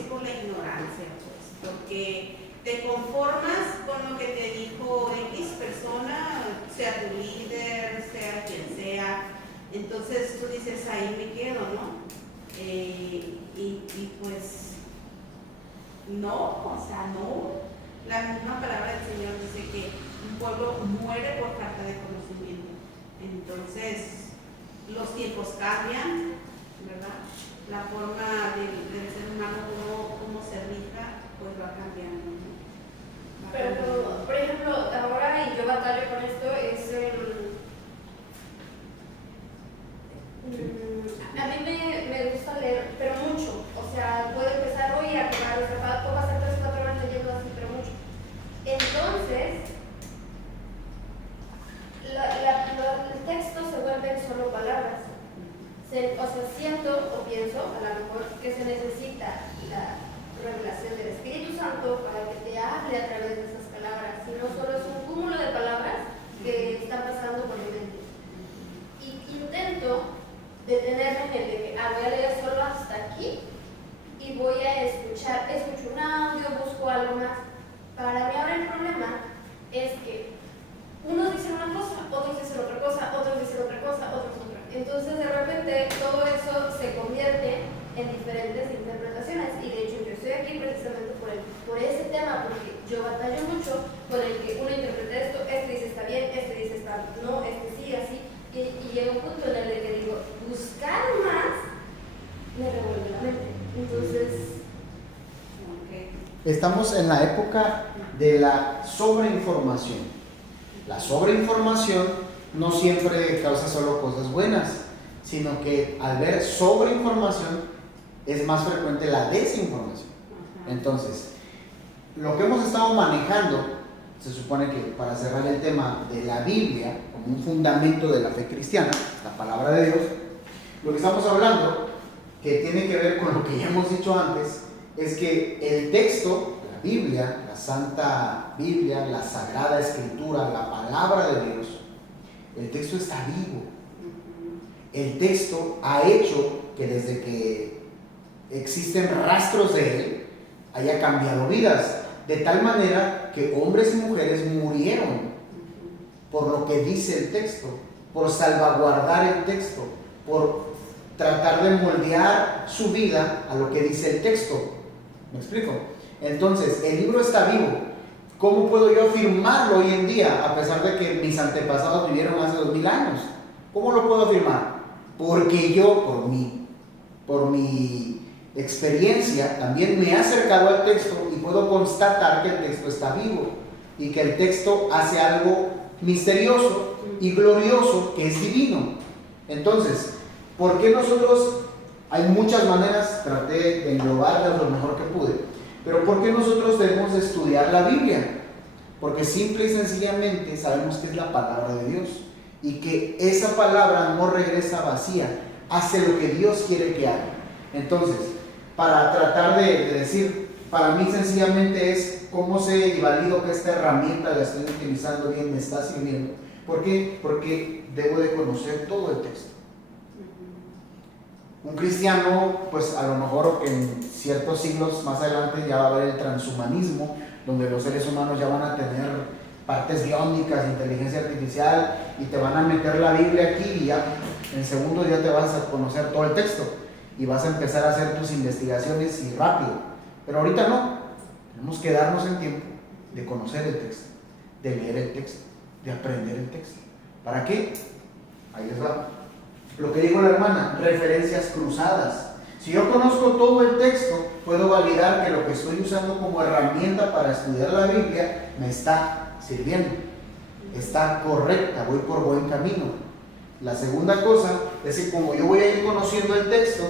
por la ignorancia, pues, porque te conformas con lo que te dijo X persona, sea tu líder, sea quien sea, entonces tú dices, ahí me quedo, ¿no? Y pues no, o sea, no. La misma palabra del Señor dice que un pueblo muere por falta de conocimiento. Entonces, los tiempos cambian, ¿verdad? La forma del ser humano, cómo se rija, pues va cambiando, ¿no? Pero, por ejemplo, ahora, y yo batallo con esto, es a mí me gusta leer, pero mucho. O sea, puedo empezar hoy a acabar los zapatos, puedo pasar 3 o 4 horas leyendo así, pero mucho. Entonces, el texto se vuelven solo palabras. O sea, siento o pienso, a lo mejor, que se necesita la revelación del Espíritu Santo para que te hable a través de esas palabras, y no solo es un cúmulo de palabras que están pasando por mi mente. Y intento detenerme en el de que voy a leer solo hasta aquí y voy a escucho un audio, busco algo más. Para mí ahora el problema es que unos dicen una cosa, otros dicen otra cosa, otros dicen otra cosa, otros otra. Entonces de repente todo eso se convierte en diferentes interpretaciones, y de hecho yo estoy aquí precisamente por ese tema, porque yo batallo mucho con el que uno interpreta esto, este dice está bien, este dice está no, este sí, así, y llega un punto en el que digo, buscar más me revuelve la mente. Entonces, Estamos en la época de la sobreinformación. La sobreinformación no siempre causa solo cosas buenas, sino que al ver sobreinformación es más frecuente la desinformación. Entonces, lo que hemos estado manejando, se supone que para cerrar el tema de la Biblia como un fundamento de la fe cristiana, la palabra de Dios, lo que estamos hablando, que tiene que ver con lo que ya hemos dicho antes, es que el texto, la Biblia, la Santa Biblia, la Sagrada Escritura, la palabra de Dios, el texto está vivo. El texto ha hecho que desde que existen rastros de él, haya cambiado vidas, de tal manera que hombres y mujeres murieron por lo que dice el texto, por salvaguardar el texto, por tratar de moldear su vida a lo que dice el texto. ¿Me explico? Entonces, el libro está vivo. ¿Cómo puedo yo afirmarlo hoy en día, a pesar de que mis antepasados vivieron hace 2000 años? ¿Cómo lo puedo afirmar? Porque yo, por mi experiencia, también me he acercado al texto y puedo constatar que el texto está vivo y que el texto hace algo misterioso y glorioso que es divino. Entonces, ¿por qué nosotros? Hay muchas maneras, traté de englobarlas lo mejor que pude, pero ¿por qué nosotros debemos de estudiar la Biblia? Porque simple y sencillamente sabemos que es la palabra de Dios y que esa palabra no regresa vacía, hace lo que Dios quiere que haga. Entonces, para tratar de decir, para mí sencillamente es cómo sé y valido que esta herramienta la estoy utilizando bien, me está sirviendo. ¿Por qué? Porque debo de conocer todo el texto. Un cristiano, pues a lo mejor en ciertos siglos más adelante ya va a haber el transhumanismo, donde los seres humanos ya van a tener partes biónicas, inteligencia artificial, y te van a meter la Biblia aquí y ya en segundos ya te vas a conocer todo el texto y vas a empezar a hacer tus investigaciones y rápido. Pero ahorita no, tenemos que darnos el tiempo de conocer el texto, de leer el texto, de aprender el texto. ¿Para qué? Ahí les va. Lo que dijo la hermana, referencias cruzadas. Si yo conozco todo el texto, puedo validar que lo que estoy usando como herramienta para estudiar la Biblia me está sirviendo, está correcta, voy por buen camino. La segunda cosa es que como yo voy a ir conociendo el texto,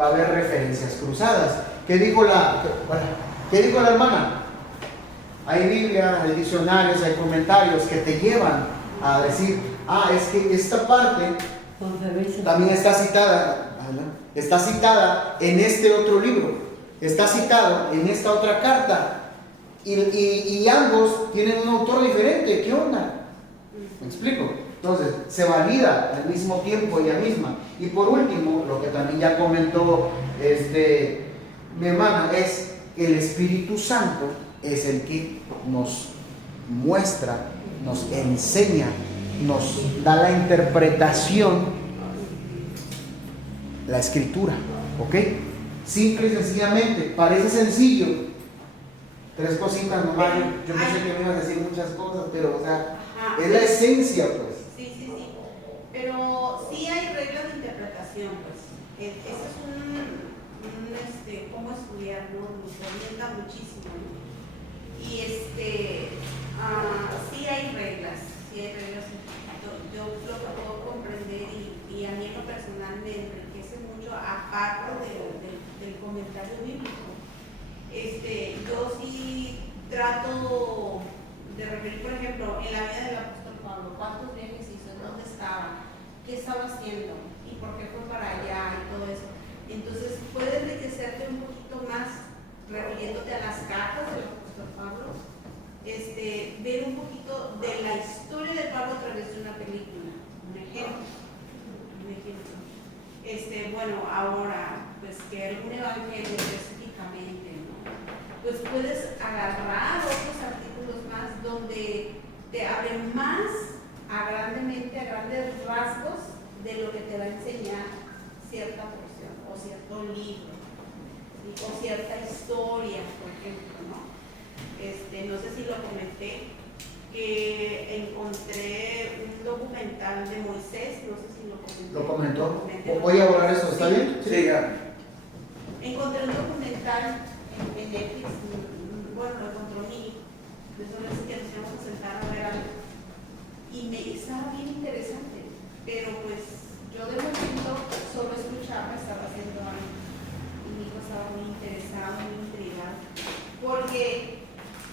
va a haber referencias cruzadas. ¿Qué dijo la hermana? Hay Biblia, hay diccionarios, hay comentarios que te llevan a decir, es que esta parte también está citada en este otro libro, está citado en esta otra carta, y ambos tienen un autor diferente. ¿Qué onda? ¿Me explico? Entonces, se valida al mismo tiempo ella misma. Y por último, lo que también ya comentó mi hermana, es el Espíritu Santo es el que nos muestra, nos enseña, nos da la interpretación, la escritura, ¿ok? Simple y sencillamente, parece sencillo. 3 cositas nomás, yo pensé que me ibas a decir muchas cosas, pero o sea, Ajá. es la esencia, pues. Sí, sí, sí. Pero sí hay reglas de interpretación, pues. Ese es cómo estudiar, ¿no? Nos orienta muchísimo, ¿no? Y sí hay reglas, yo lo que puedo comprender y a mí en lo personal me enriquece mucho, aparte del comentario bíblico. Yo sí trato de referir, por ejemplo, en la vida del apóstol Pablo, ¿cuántos viajes hizo? ¿Dónde estaba? ¿Qué estaba haciendo? ¿Y por qué fue para allá? Y todo eso. Entonces, puede enriquecerte un poquito más refiriéndote a las cartas del apóstol Pablo, ver un poquito de la historia de Pablo a través de una película, un ejemplo. Bueno, ahora, pues que algún evangelio específicamente, ¿no? Pues puedes agarrar otros artículos más donde te abren más a grandes rasgos de lo que te va a enseñar cierta porción o cierto libro, ¿sí? O cierta historia, por ejemplo, ¿no? No sé si lo comenté, que encontré un documental de Moisés, no sé si lo comenté. Lo comentó. Voy a borrar eso, ¿está bien? Sí, ya. Encontré un documental en Netflix, bueno, lo encontró mi hijo, de eso es que nos íbamos a sentar a ver algo, y me estaba bien interesante, pero pues yo de momento solo escuchaba, estaba haciendo algo, y mi hijo estaba muy interesado, muy intrigado, porque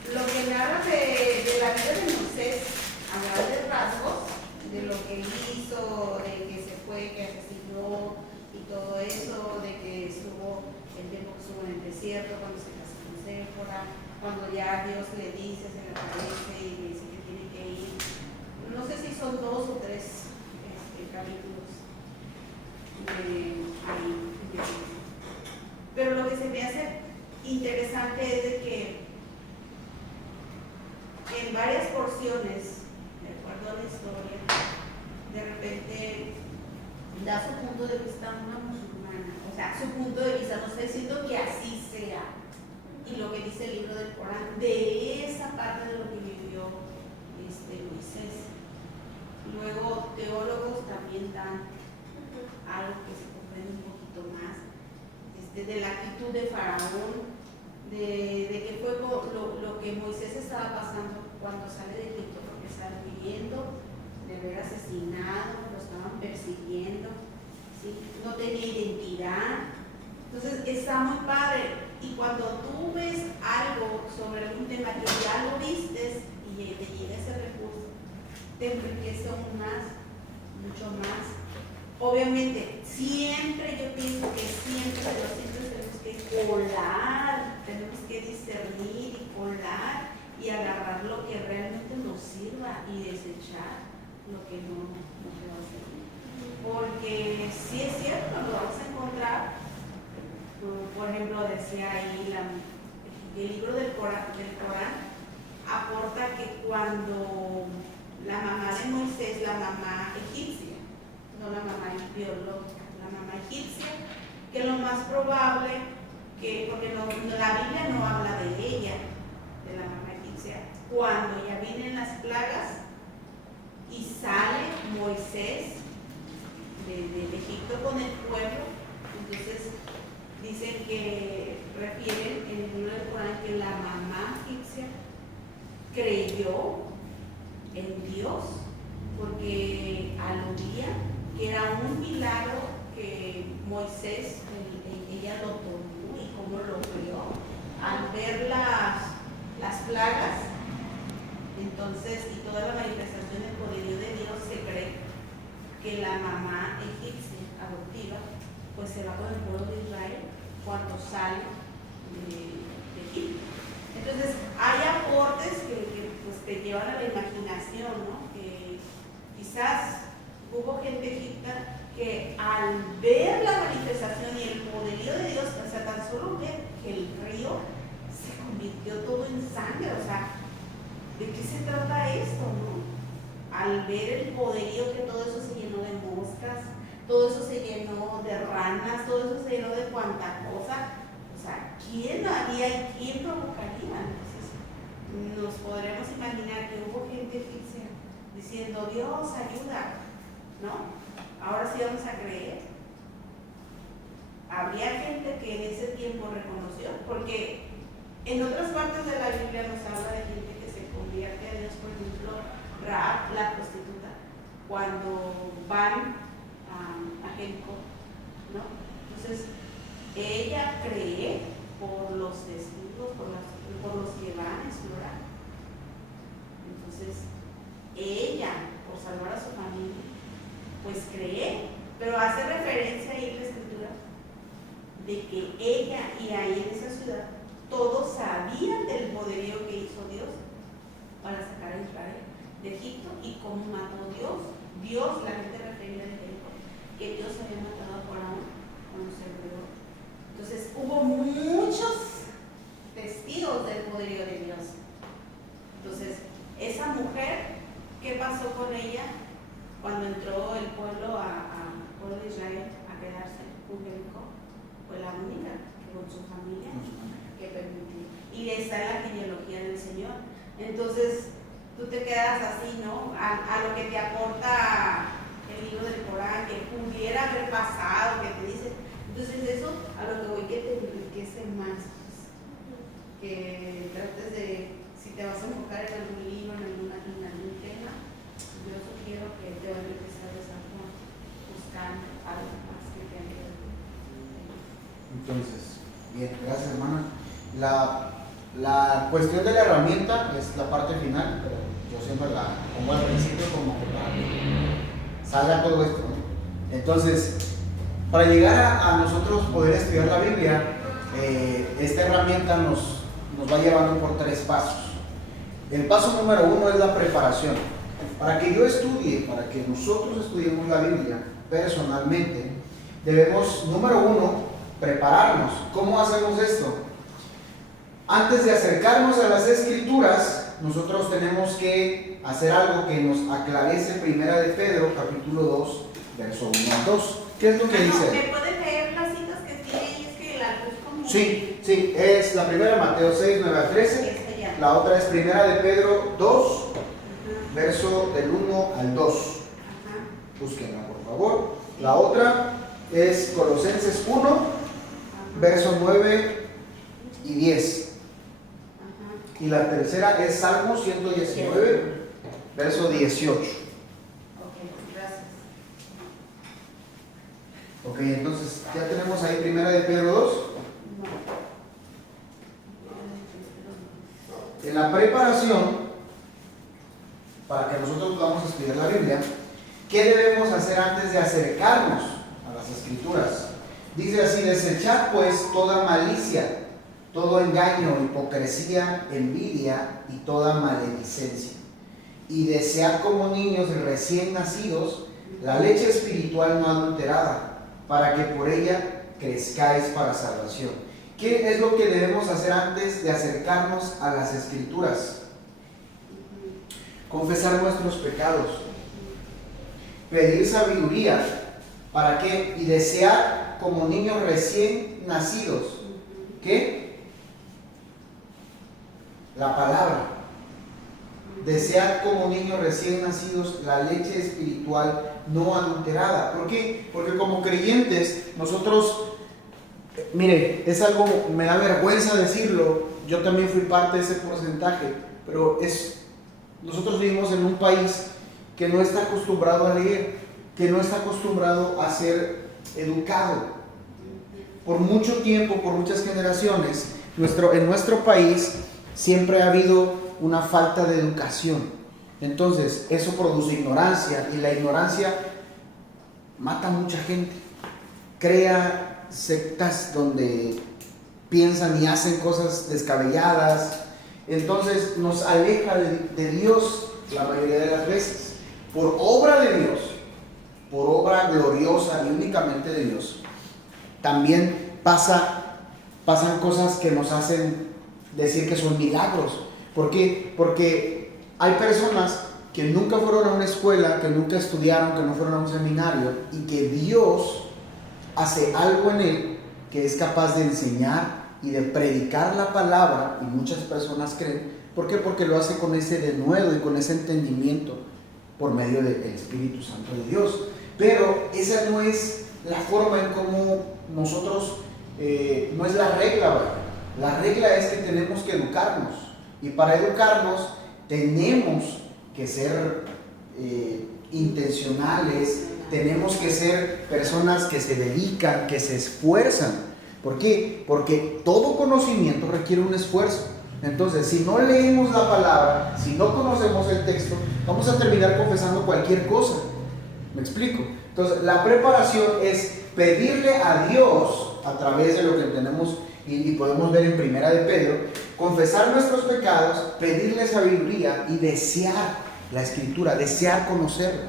lo que narra de la vida de Moisés, a grandes rasgos, de lo que él hizo, de que se fue, que asesinó y todo eso, de que estuvo el tiempo que estuvo en el desierto, cuando se casó con Séfora, cuando ya Dios le dice, se le aparece y le dice que tiene que ir. No sé si son 2 o 3 capítulos ahí. Pero lo que se me hace interesante es de que en varias porciones, de acuerdo a la historia, de repente da su punto de vista una musulmana, o sea, su punto de vista, no está diciendo que así sea, y lo que dice el libro del Corán, de esa parte de lo que vivió Moisés. Luego, teólogos también dan algo que se comprende un poquito más, de la actitud de Faraón, de que fue lo que Moisés estaba pasando cuando sale de Egipto, porque estaba viviendo de ver asesinado, lo estaban persiguiendo, ¿sí? No tenía identidad. Entonces está muy padre, y cuando tú ves algo sobre algún tema que ya lo vistes y te llega ese recurso, te enriquece aún más, mucho más. Obviamente, siempre yo pienso que siempre tenemos que colar, tenemos que discernir y colar y agarrar lo que realmente nos sirva y desechar lo que no te va a servir. Porque sí es cierto, lo vamos a encontrar, por ejemplo, decía ahí el libro del Corán aporta que cuando la mamá de Moisés, la mamá egipcia, no la mamá biológica, la mamá egipcia, que lo más probable, porque la Biblia no habla de ella, de la mamá egipcia, cuando ya vienen las plagas y sale Moisés de Egipto con el pueblo, entonces dicen que refieren en el libro del Corán que la mamá egipcia creyó en Dios porque aludía que era un milagro que Moisés, ella lo tomó y cómo lo crió al ver las plagas. Entonces, y toda la manifestación del poderío de Dios, se cree que la mamá egipcia adoptiva pues se va con el pueblo de Israel cuando sale de Egipto. Entonces hay aportes que pues te llevan a la imaginación, ¿no? Que quizás hubo gente egipcia que al ver la manifestación y el poderío de Dios, o sea, tan solo ver que el río se convirtió todo en sangre, o sea, ¿de qué se trata esto, no? Al ver el poderío que todo eso se llenó de moscas, todo eso se llenó de ranas, todo eso se llenó de cuanta cosa, o sea, ¿quién haría y quién provocaría? Entonces, nos podremos imaginar que hubo gente egipcia diciendo, Dios, ayuda, ¿no? Ahora sí vamos a creer. Habría gente que en ese tiempo reconoció, porque en otras partes de la Biblia nos habla de gente que se convierte a Dios, por ejemplo, Rahab, la prostituta, cuando van a Jericó, ¿no? Entonces, ella cree por los testigos, por los que van a explorar. Entonces, ella, por salvar a su familia, pues cree, pero hace referencia ahí en la escritura de que ella y ahí en esa ciudad todos sabían del poderío que hizo Dios para sacar a Israel de Egipto y cómo mató Dios, la gente referida de Jericó, que Dios había matado a Faraón cuando se rebeló. Entonces hubo muchos testigos del poderío de Dios. Entonces, esa mujer, ¿qué pasó con ella cuando entró el pueblo pueblo de Israel a quedarse con Jericó? Fue la única que con su familia que permitió. Y está en la genealogía del Señor. Entonces, tú te quedas así, ¿no? A lo que te aporta el libro del Corán, que pudiera haber pasado, que te dice. Entonces, eso a lo que voy, que te enriquece más. Pues, que trates de, si te vas a enfocar en algún libro, en algún tema, yo sugiero que te vayas a empezar a buscar algo más que te ayude. Entonces, bien, gracias hermana. La cuestión de la herramienta es la parte final, pero yo siempre la pongo al principio como que para que salga todo esto, ¿no? Entonces, para llegar a nosotros poder estudiar la Biblia, esta herramienta nos va llevando por 3 pasos. El paso número 1 es la preparación. Para que yo estudie, para que nosotros estudiemos la Biblia personalmente, debemos, número 1, prepararnos. ¿Cómo hacemos esto? Antes de acercarnos a las Escrituras, nosotros tenemos que hacer algo que nos aclarece Primera de Pedro, capítulo 2, verso 1 al 2. ¿Qué es lo que dice? ¿Me puedes leer las citas que tiene ahí? Es que la luz como... Sí, es la primera, Mateo 6, 9 al 13. La otra es Primera de Pedro 2, verso del 1 al 2. Búsquenla, por favor. La otra es Colosenses 1, verso 9 y 10. Y la tercera es Salmo 119, verso 18. Ok, gracias. Ok, entonces ya tenemos ahí Primera de Pedro 2. En la preparación, para que nosotros podamos estudiar la Biblia, ¿qué debemos hacer antes de acercarnos a las Escrituras? Dice así: desechad pues toda malicia, todo engaño, hipocresía, envidia y toda maledicencia. Y desead como niños recién nacidos la leche espiritual no adulterada, para que por ella crezcáis para salvación. ¿Qué es lo que debemos hacer antes de acercarnos a las Escrituras? Confesar nuestros pecados, pedir sabiduría, ¿para qué? Y desear como niños recién nacidos, ¿qué? La palabra. Desear como niños recién nacidos la leche espiritual no adulterada. ¿Por qué? Porque como creyentes nosotros, mire, es algo, me da vergüenza decirlo, yo también fui parte de ese porcentaje, pero nosotros vivimos en un país que no está acostumbrado a leer, que no está acostumbrado a ser educado. Por mucho tiempo, por muchas generaciones, en nuestro país siempre ha habido una falta de educación. Entonces, eso produce ignorancia, y la ignorancia mata a mucha gente. Crea sectas donde piensan y hacen cosas descabelladas. Entonces, nos aleja de Dios la mayoría de las veces. por obra de Dios, por obra gloriosa y únicamente de Dios, también pasan cosas que nos hacen decir que son milagros. ¿Por qué? Porque hay personas que nunca fueron a una escuela, que nunca estudiaron, que no fueron a un seminario, y que Dios hace algo en él que es capaz de enseñar y de predicar la palabra, y muchas personas creen. ¿Por qué? Porque lo hace con ese denuedo y con ese entendimiento por medio del Espíritu Santo de Dios. Pero esa no es la forma en cómo nosotros, no es la regla, ¿verdad? La regla es que tenemos que educarnos, y para educarnos tenemos que ser intencionales, tenemos que ser personas que se dedican, que se esfuerzan. ¿Por qué? Porque todo conocimiento requiere un esfuerzo. Entonces, si no leemos la palabra, si no conocemos el texto, vamos a terminar confesando cualquier cosa. ¿Me explico? Entonces, la preparación es pedirle a Dios, a través de lo que tenemos y podemos ver en Primera de Pedro, confesar nuestros pecados, pedirle sabiduría y desear la Escritura, desear conocerla.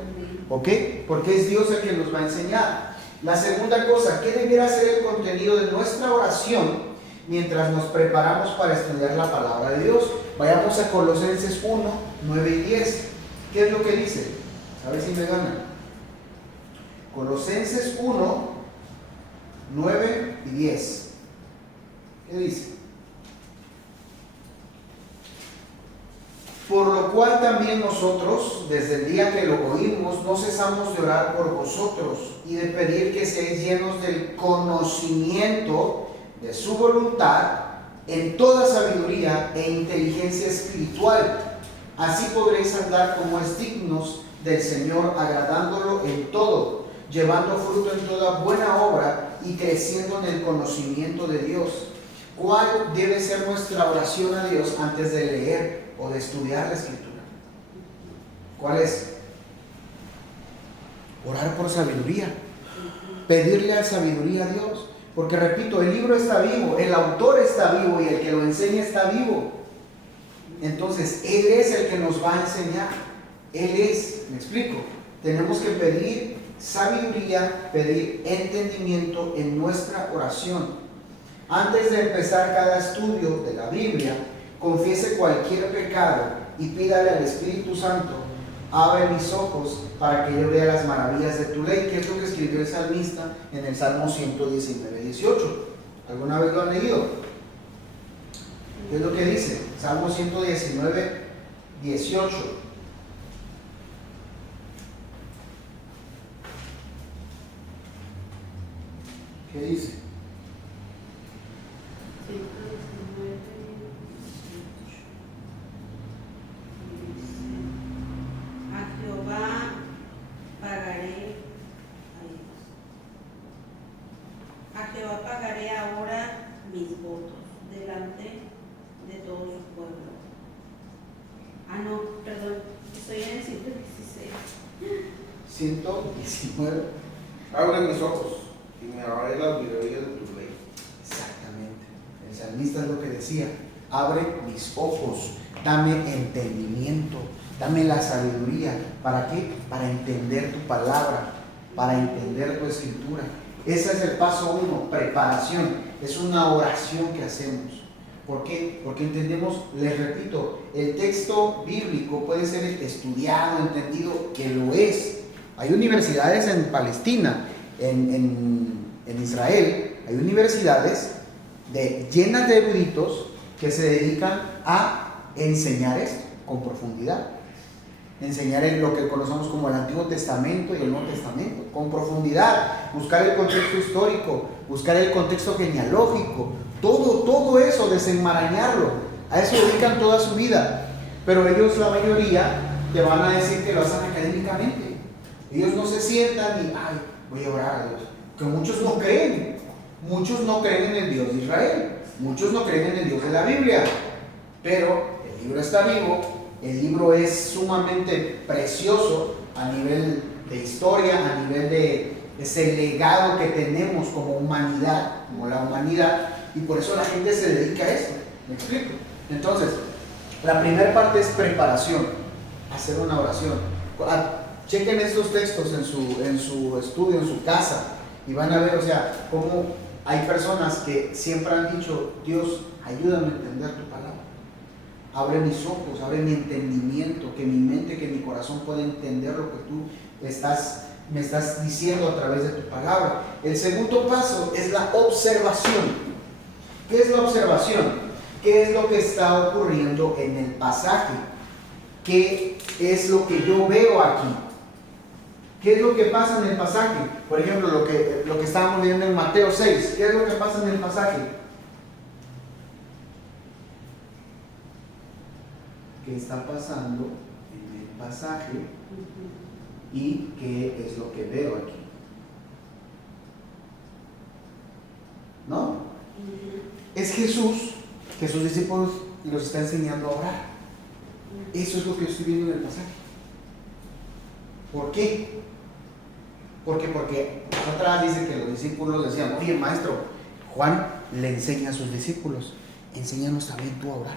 ¿Ok? Porque es Dios el que nos va a enseñar. La segunda cosa, ¿qué debiera ser el contenido de nuestra oración mientras nos preparamos para estudiar la palabra de Dios? Vayamos a Colosenses 1, 9 y 10. ¿Qué es lo que dice? A ver si me ganan. Colosenses 1, 9 y 10. ¿Qué dice? Por lo cual también nosotros, desde el día que lo oímos, no cesamos de orar por vosotros y de pedir que seáis llenos del conocimiento de su voluntad en toda sabiduría e inteligencia espiritual. Así podréis andar como es dignos del Señor, agradándolo en todo, llevando fruto en toda buena obra y creciendo en el conocimiento de Dios. ¿Cuál debe ser nuestra oración a Dios antes de leer o de estudiar la Escritura? ¿Cuál es? Orar por sabiduría, pedirle a sabiduría a Dios, porque repito, el libro está vivo, el autor está vivo y el que lo enseña está vivo. Entonces, Él es el que nos va a enseñar. Él es, me explico, tenemos que pedir sabiduría, pedir entendimiento en nuestra oración. Antes de empezar cada estudio de la Biblia, confiese cualquier pecado y pídale al Espíritu Santo: abre mis ojos para que yo vea las maravillas de tu ley, que es lo que escribió el salmista en el Salmo 119, 18. ¿Alguna vez lo han leído? ¿Qué es lo que dice? Salmo 119, 18. ¿Qué dice? A Jehová pagaré, a Jehová pagaré ahora mis votos delante de todo su pueblo. Ah, no, perdón, estoy en el 116. 119. Abre mis ojos y me abriré las maravillas de tu ley. Exactamente. El salmista es lo que decía: abre mis ojos, dame entendimiento, dame la sabiduría. ¿Para qué? Para entender tu palabra, para entender tu escritura. Ese es el paso 1, preparación. Es una oración que hacemos. ¿Por qué? Porque entendemos, les repito, el texto bíblico puede ser estudiado, entendido, que lo es. Hay universidades en Palestina, en Israel, hay universidades llenas de eruditos que se dedican a enseñar esto con profundidad. Enseñar en lo que conocemos como el Antiguo Testamento y el Nuevo Testamento, con profundidad, buscar el contexto histórico, buscar el contexto genealógico, todo eso, desenmarañarlo. A eso dedican toda su vida. Pero ellos, la mayoría, te van a decir que lo hacen académicamente. Ellos no se sientan y, ay, voy a orar a Dios. Que muchos no creen. Muchos no creen en el Dios de Israel. Muchos no creen en el Dios de la Biblia. Pero el libro está vivo. El libro es sumamente precioso a nivel de historia, a nivel de ese legado que tenemos como humanidad, como la humanidad, y por eso la gente se dedica a esto. ¿Me explico? Entonces, la primera parte es preparación, hacer una oración. chequen estos textos en su estudio, en su casa, y van a ver, o sea, cómo hay personas que siempre han dicho: Dios, ayúdame a entender tu palabra. Abre mis ojos, abre mi entendimiento, que mi mente, que mi corazón pueda entender lo que tú me estás diciendo a través de tu palabra. El segundo paso es la observación. ¿Qué es la observación? ¿Qué es lo que está ocurriendo en el pasaje? ¿Qué es lo que yo veo aquí? ¿Qué es lo que pasa en el pasaje? Por ejemplo, lo que estábamos viendo en Mateo 6. ¿Qué es lo que pasa en el pasaje? ¿Qué está pasando en el pasaje? ¿Y qué es lo que veo aquí? ¿No? Es Jesús, que sus discípulos los está enseñando a orar. Eso es lo que yo estoy viendo en el pasaje. ¿Por qué? Porque atrás dice que los discípulos decían: oye, maestro, Juan le enseña a sus discípulos, enséñanos también tú a orar.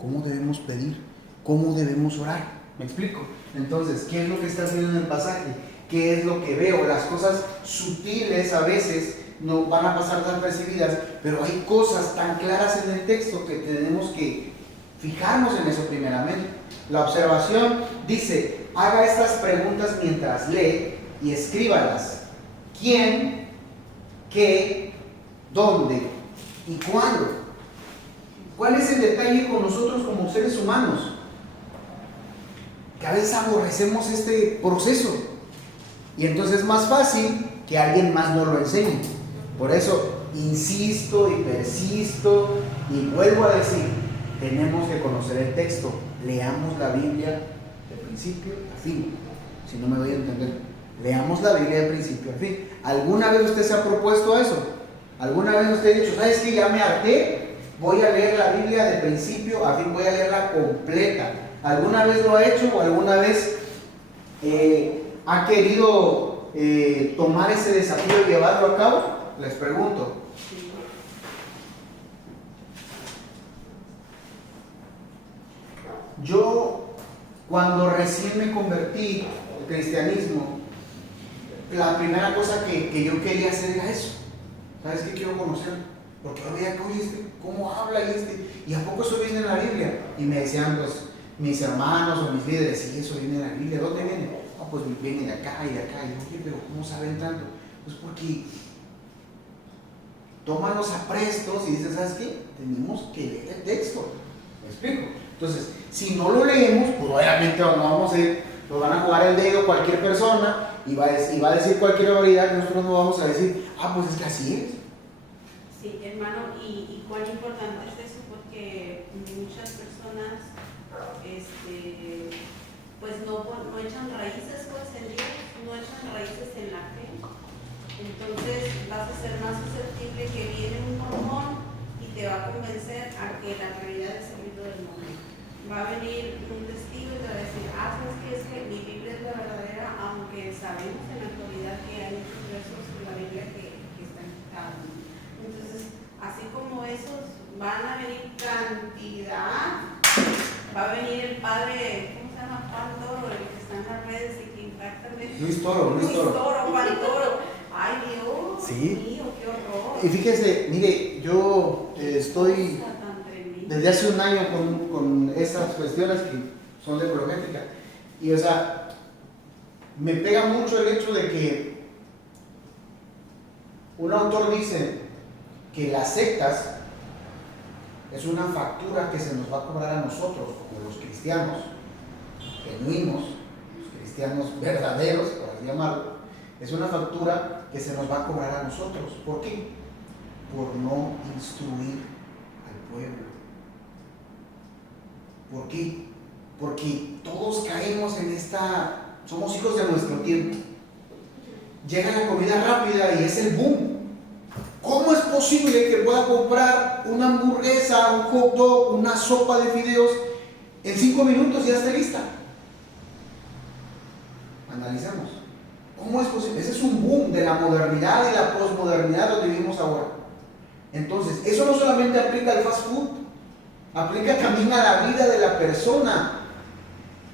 ¿Cómo debemos pedir? ¿Cómo debemos orar? ¿Me explico? Entonces, ¿qué es lo que estás viendo en el pasaje? ¿Qué es lo que veo? Las cosas sutiles a veces no van a pasar tan percibidas, pero hay cosas tan claras en el texto que tenemos que fijarnos en eso primeramente. La observación dice: haga estas preguntas mientras lee y escríbalas. ¿Quién? ¿Qué? ¿Dónde? ¿Y cuándo? ¿Cuál es el detalle con nosotros como seres humanos? Que a veces aborrecemos este proceso y entonces es más fácil que alguien más nos lo enseñe. Por eso insisto y persisto y vuelvo a decir: tenemos que conocer el texto. Leamos la Biblia de principio a fin. Si no me voy a entender, leamos la Biblia de principio a fin. ¿Alguna vez usted se ha propuesto eso? ¿Alguna vez usted ha dicho: sabes qué, ya me harté, voy a leer la Biblia de principio a fin, voy a leerla completa? ¿Alguna vez lo ha hecho o alguna vez ha querido tomar ese desafío y llevarlo a cabo? Les pregunto. Yo, cuando recién me convertí al cristianismo, la primera cosa que yo quería hacer era eso. ¿Sabes qué? Quiero conocer. Porque yo veía que cómo habla y a poco eso viene en la Biblia. Y me decían, pues, mis hermanos o mis líderes: sí, eso viene en la Biblia. ¿Dónde viene? No, pues viene de acá y de acá. Y yo: oye, pero ¿cómo saben tanto? Pues porque toman los aprestos y dicen: ¿sabes qué? Tenemos que leer el texto. ¿Me explico? Entonces, si no lo leemos, pues obviamente no vamos a ir, nos van a jugar el dedo cualquier persona y va a decir cualquier barbaridad que nosotros no vamos a decir: ah, pues es que así es. Sí, hermano, y cuán importante es eso, porque muchas personas pues no echan raíces pues en Dios, no echan raíces en la fe. Entonces vas a ser más susceptible que viene un mormón y te va a convencer a que la realidad es el libro del mormón. Va a venir un testigo y te va a decir: ah, ¿sabes qué? Es que mi Biblia es la verdadera, aunque sabemos en la actualidad que hay muchos versos de la Biblia que están quitados. Entonces, así como esos, van a venir cantidad. Va a venir el padre, ¿cómo se llama? Juan Toro, el que está en las redes y que impacta. Luis Toro. Juan Toro. Ay, Dios Sí. mío, qué horror. Y fíjese, mire, yo estoy desde hace un año con esas cuestiones que son de profética. Y o sea, me pega mucho el hecho de que un autor dice que las sectas es una factura que se nos va a cobrar a nosotros, como los cristianos genuinos, los cristianos verdaderos, por así llamarlo. Es una factura que se nos va a cobrar a nosotros. ¿Por qué? Por no instruir al pueblo. ¿Por qué? Porque todos caemos en somos hijos de nuestro tiempo. Llega la comida rápida y es el boom. ¿Cómo es posible que pueda comprar una hamburguesa, un hot dog, una sopa de fideos en 5 minutos y ya esté lista? Analizamos. ¿Cómo es posible? Ese es un boom de la modernidad y la posmodernidad donde vivimos ahora. Entonces, eso no solamente aplica al fast food, aplica también a la vida de la persona.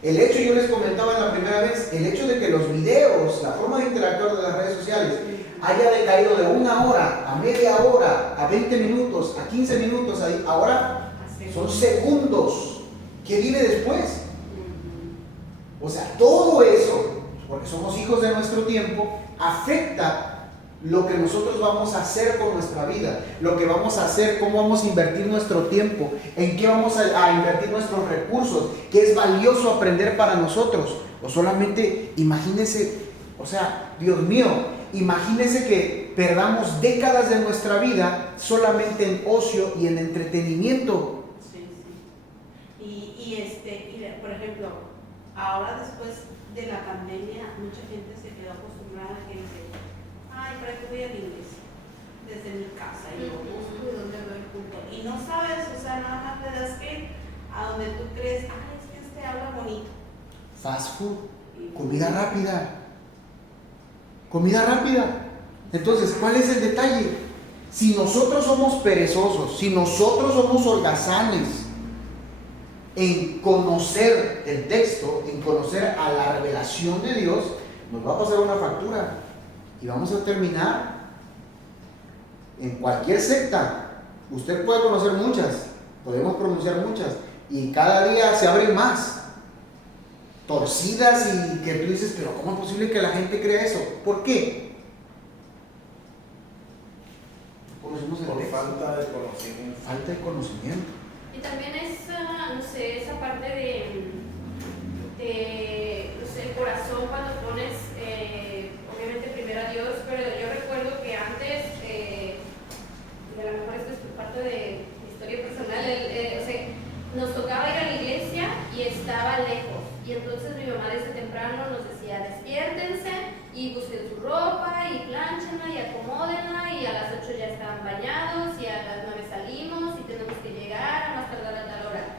El hecho, yo les comentaba en la primera vez, el hecho de que los videos, la forma de interactuar de las redes sociales, haya decaído de 1 hora, a media hora, a 20 minutos, a 15 minutos, ahora son segundos. ¿Qué viene después? O sea, todo eso, porque somos hijos de nuestro tiempo, afecta lo que nosotros vamos a hacer con nuestra vida, lo que vamos a hacer, cómo vamos a invertir nuestro tiempo, en qué vamos a invertir nuestros recursos, qué es valioso aprender para nosotros. O solamente, imagínense, o sea, Dios mío, imagínense que perdamos décadas de nuestra vida solamente en ocio y en entretenimiento. Sí, sí. Por ejemplo, ahora después de la pandemia, mucha gente se quedó acostumbrada a que dice, ay, ¿para qué voy a la iglesia? Desde mi casa, y yo busco y dónde veo el culto. Y no sabes, o sea, nada más le das que a donde tú crees, ay, es que habla bonito. Fast food, comida rápida. Comida rápida. Entonces, ¿cuál es el detalle? Si nosotros somos perezosos, si nosotros somos holgazanes en conocer el texto, en conocer a la revelación de Dios, nos va a pasar una factura y vamos a terminar en cualquier secta. Usted puede conocer muchas, podemos pronunciar muchas, y cada día se abren más, torcidas, y que tú dices, pero ¿cómo es posible que la gente crea eso? ¿Por qué? Conocemos el Por texto. falta de conocimiento. Falta de conocimiento. Y también esa, no sé, esa parte de no sé, el corazón cuando pones, obviamente primero a Dios, pero yo recuerdo que antes, y a lo mejor esto es parte de mi historia personal, o sea, nos tocaba ir a la iglesia y estaba lejos. Y entonces mi mamá desde temprano nos decía, despiértense y busquen su ropa y planchenla y acomódenla, y a las 8 ya estaban bañados y a las 9 salimos y tenemos que llegar a más tardar a tal hora.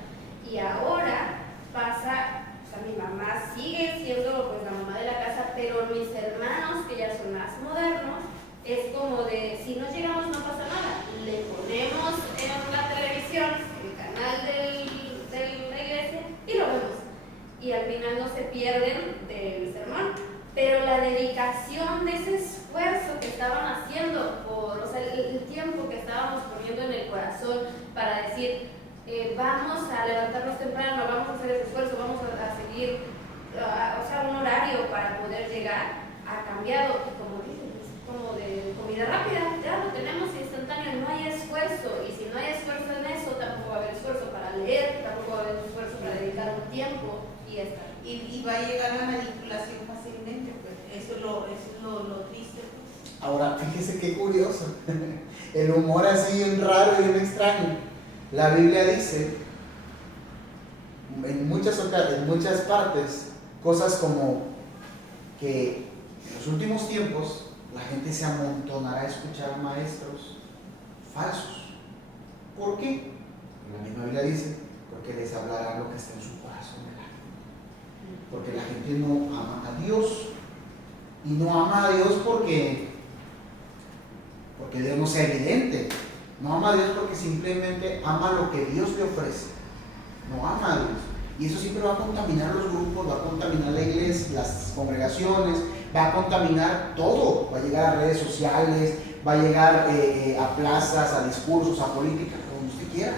Y ahora pasa, o sea, mi mamá sigue siendo pues la mamá de la casa, pero mis hermanos, que ya son más modernos, es como de, si no llegamos no pasa nada, le ponemos en la televisión el canal de la iglesia y lo vemos. Y al final no se pierden del sermón, pero la dedicación de ese esfuerzo que estaban haciendo, o sea, el tiempo que estábamos poniendo en el corazón para decir, vamos a levantarnos temprano, vamos a hacer ese esfuerzo, vamos a seguir, o sea, un horario para poder llegar, ha cambiado. Y como dicen, es como de comida rápida, ya lo tenemos instantáneo, no hay esfuerzo, y si no hay esfuerzo en eso, tampoco va a haber esfuerzo para leer, tampoco va a haber esfuerzo para dedicar un tiempo. Y va a llegar la manipulación fácilmente, pues eso es lo triste. Pues. Ahora, fíjese qué curioso, el humor así bien raro y bien extraño. La Biblia dice, en muchas partes, cosas como que en los últimos tiempos la gente se amontonará a escuchar maestros falsos. ¿Por qué? La misma Biblia dice, porque les hablará lo que está en su corazón. Porque la gente no ama a Dios, y no ama a Dios porque Dios no sea evidente, no ama a Dios porque simplemente ama lo que Dios le ofrece, no ama a Dios, y eso siempre va a contaminar los grupos, va a contaminar la iglesia, las congregaciones, va a contaminar todo, va a llegar a redes sociales, va a llegar a plazas, a discursos, a política, como usted quiera.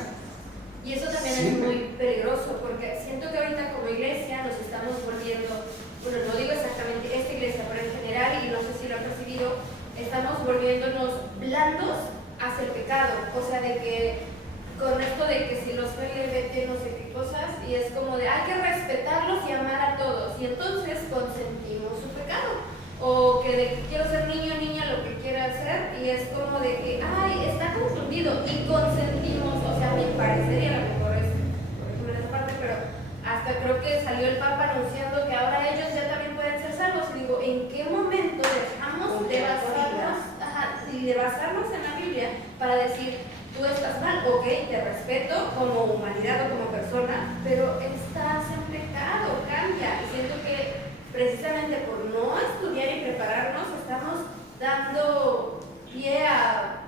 Y eso también es muy peligroso, porque siento que ahorita como iglesia nos estamos volviendo, bueno, no digo exactamente esta iglesia, pero en general, y no sé si lo han percibido, estamos volviéndonos blandos hacia el pecado. O sea, de que con esto de que si los LGBT no sé qué cosas, y es como de hay que respetarlos y amar a todos, y entonces consentimos su pecado. O que de que quiero ser niño o niña, lo que quiera hacer, y es como de que, ay, está confundido, y consentimos, o sea, a mi parecer, y a lo mejor es, por ejemplo, en esa parte, pero hasta creo que salió el Papa anunciando que ahora ellos ya también pueden ser salvos, y digo, ¿en qué momento dejamos de basarnos en la Biblia para decir, tú estás mal, ok, te respeto como humanidad o como persona, pero estás en pecado, cambia, y siento que precisamente por no estudiar y prepararnos, estamos dando pie a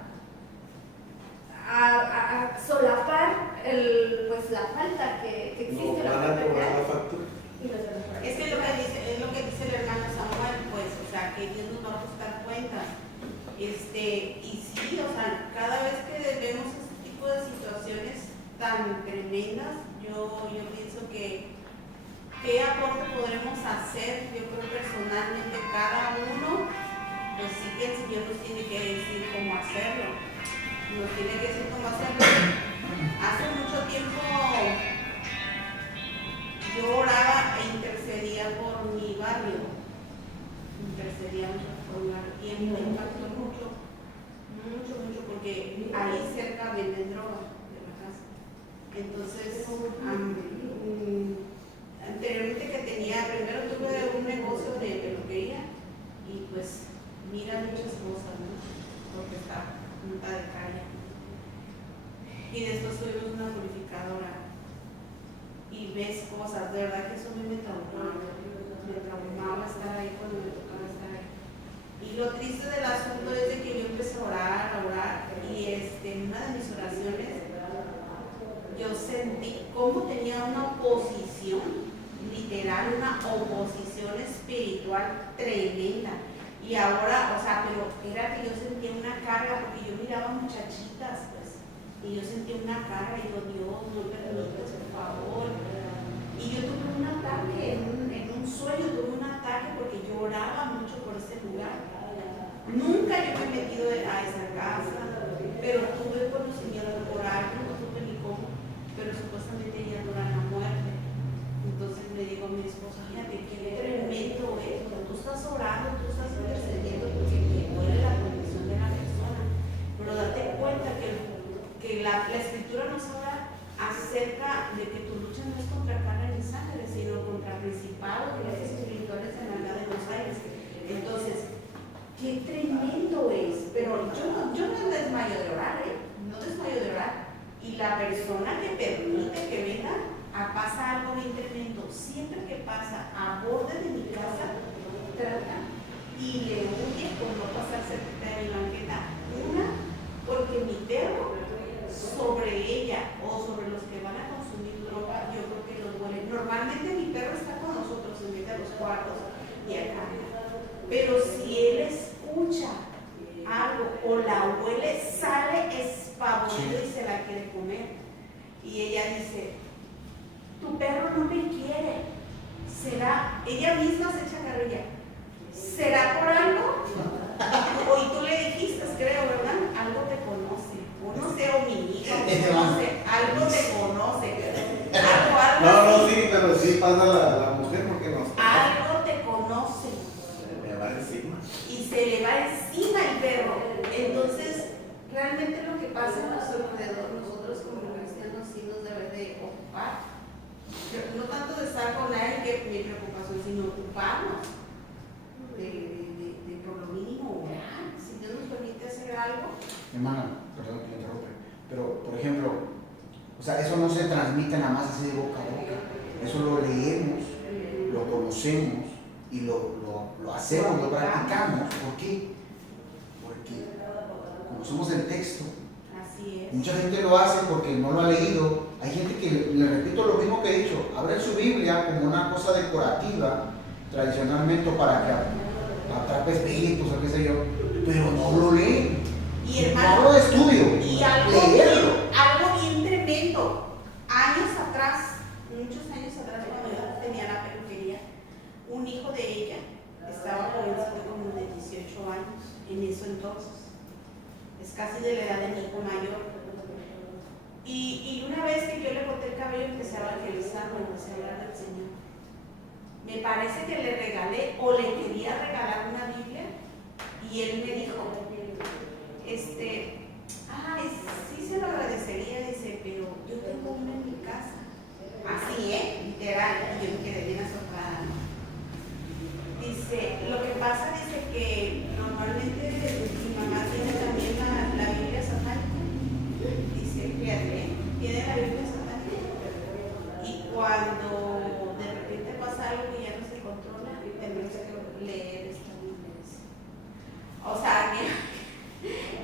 solapar pues la falta que existe. No van a cobrar la factura. Y nos sí, o sea, cada vez que vemos este tipo de situaciones tan tremendas, yo pienso que qué aporte podremos hacer, yo creo personalmente cada uno, pues sí que el Señor nos tiene que decir cómo hacerlo, nos tiene que decir cómo hacerlo. Hace mucho tiempo yo oraba e intercedía por mi barrio, intercedía mucho por mi barrio, y a mí me impactó mucho, porque ahí cerca venden droga de la casa. Entonces, anteriormente que tenía, primero tuve un negocio de peluquería y pues mira muchas cosas, ¿no? Porque está punta de calle. Y después tuvimos una purificadora y ves cosas, de verdad que eso a mí me traumaba estar ahí cuando me tocaba estar ahí. Y lo triste del asunto es de que yo empecé a orar y en una de mis oraciones yo sentí cómo tenía una oposición, literal, una oposición espiritual tremenda. Y ahora, o sea, pero era que yo sentía una carga, porque yo miraba muchachitas, pues, y yo sentía una carga, y digo, Dios, no me permitas, por favor. Y yo tuve un ataque, en un sueño tuve un ataque, porque yo oraba mucho por ese lugar. Nunca yo me he metido a esa casa, pero tuve conocimiento por algo, no supe ni cómo, pero supuestamente ella dura la muerte. Entonces le digo a mi esposa, fíjate, qué tremendo es, tú estás orando, tú estás intercediendo porque te duele la condición de la persona, pero date cuenta que la escritura nos habla acerca de que tu lucha no es contra carne ni sangre, sino contra principados y espirituales en la de los aires. Entonces, qué tremendo es, pero yo no desmayo de orar, no desmayo de orar. Y la persona que permite que venga a pasar algo bien tremendo, siempre que pasa a borde de mi casa, trata y le huye por no pasar cerca de mi banqueta. Una, porque mi perro sobre ella o sobre los que van a consumir droga, yo creo que los huele. Normalmente mi perro está con nosotros, se mete a los cuartos y acá. Pero si él escucha algo o la huele, sale espavorido y se la quiere comer. Y ella dice, tu perro no me quiere. ¿Será? Ella misma se echa carrilla. ¿Será por algo? Y tú le dijiste, creo, ¿verdad? Algo te conoce. O no sé, o mi hija, no sé, algo te conoce. Algo No, así. sí, pero sí pasa la mujer porque nos Algo te conoce. me va encima. Y se le va encima el perro. Entonces, realmente lo que pasa a nuestro alrededor, nosotros como cristianos sí nos debe de ocupar. No tanto de estar con él, que mi preocupación, sino ocuparnos de por lo mínimo orar. Si Dios nos permite hacer algo. Hermana, perdón que le interrumpa, pero por ejemplo, o sea, eso no se transmite nada más así de boca a boca. Eso lo leemos, lo conocemos y lo hacemos, lo practicamos. ¿Por qué? Porque conocemos el texto. Así es. Mucha gente lo hace porque no lo ha leído. Hay gente que, le repito lo mismo que he dicho, abre su Biblia como una cosa decorativa, tradicionalmente, para que atrape espíritus o qué sé yo, pero no lo lee. Y hermano, no lo estudio. Y leerlo. algo bien tremendo. Años atrás, muchos años atrás, cuando yo tenía la peluquería, un hijo de ella estaba jovencito, como de 18 años, en eso entonces. Es casi de la edad de mi hijo mayor. Y una vez que yo le corté el cabello, empecé a evangelizarlo, empecé a hablar del Señor. Me parece que le regalé o le quería regalar una Biblia y él me dijo, sí se lo agradecería, dice, pero yo tengo una en mi casa. Así, literal, y yo me quedé bien asombrada. Dice, lo que pasa, dice que normalmente mi mamá tiene también la Biblia satánica. Dice, fíjate, tiene la Biblia satánica. Y cuando de repente pasa algo que ya no se controla, tenemos que leer esta Biblia. O sea, mira,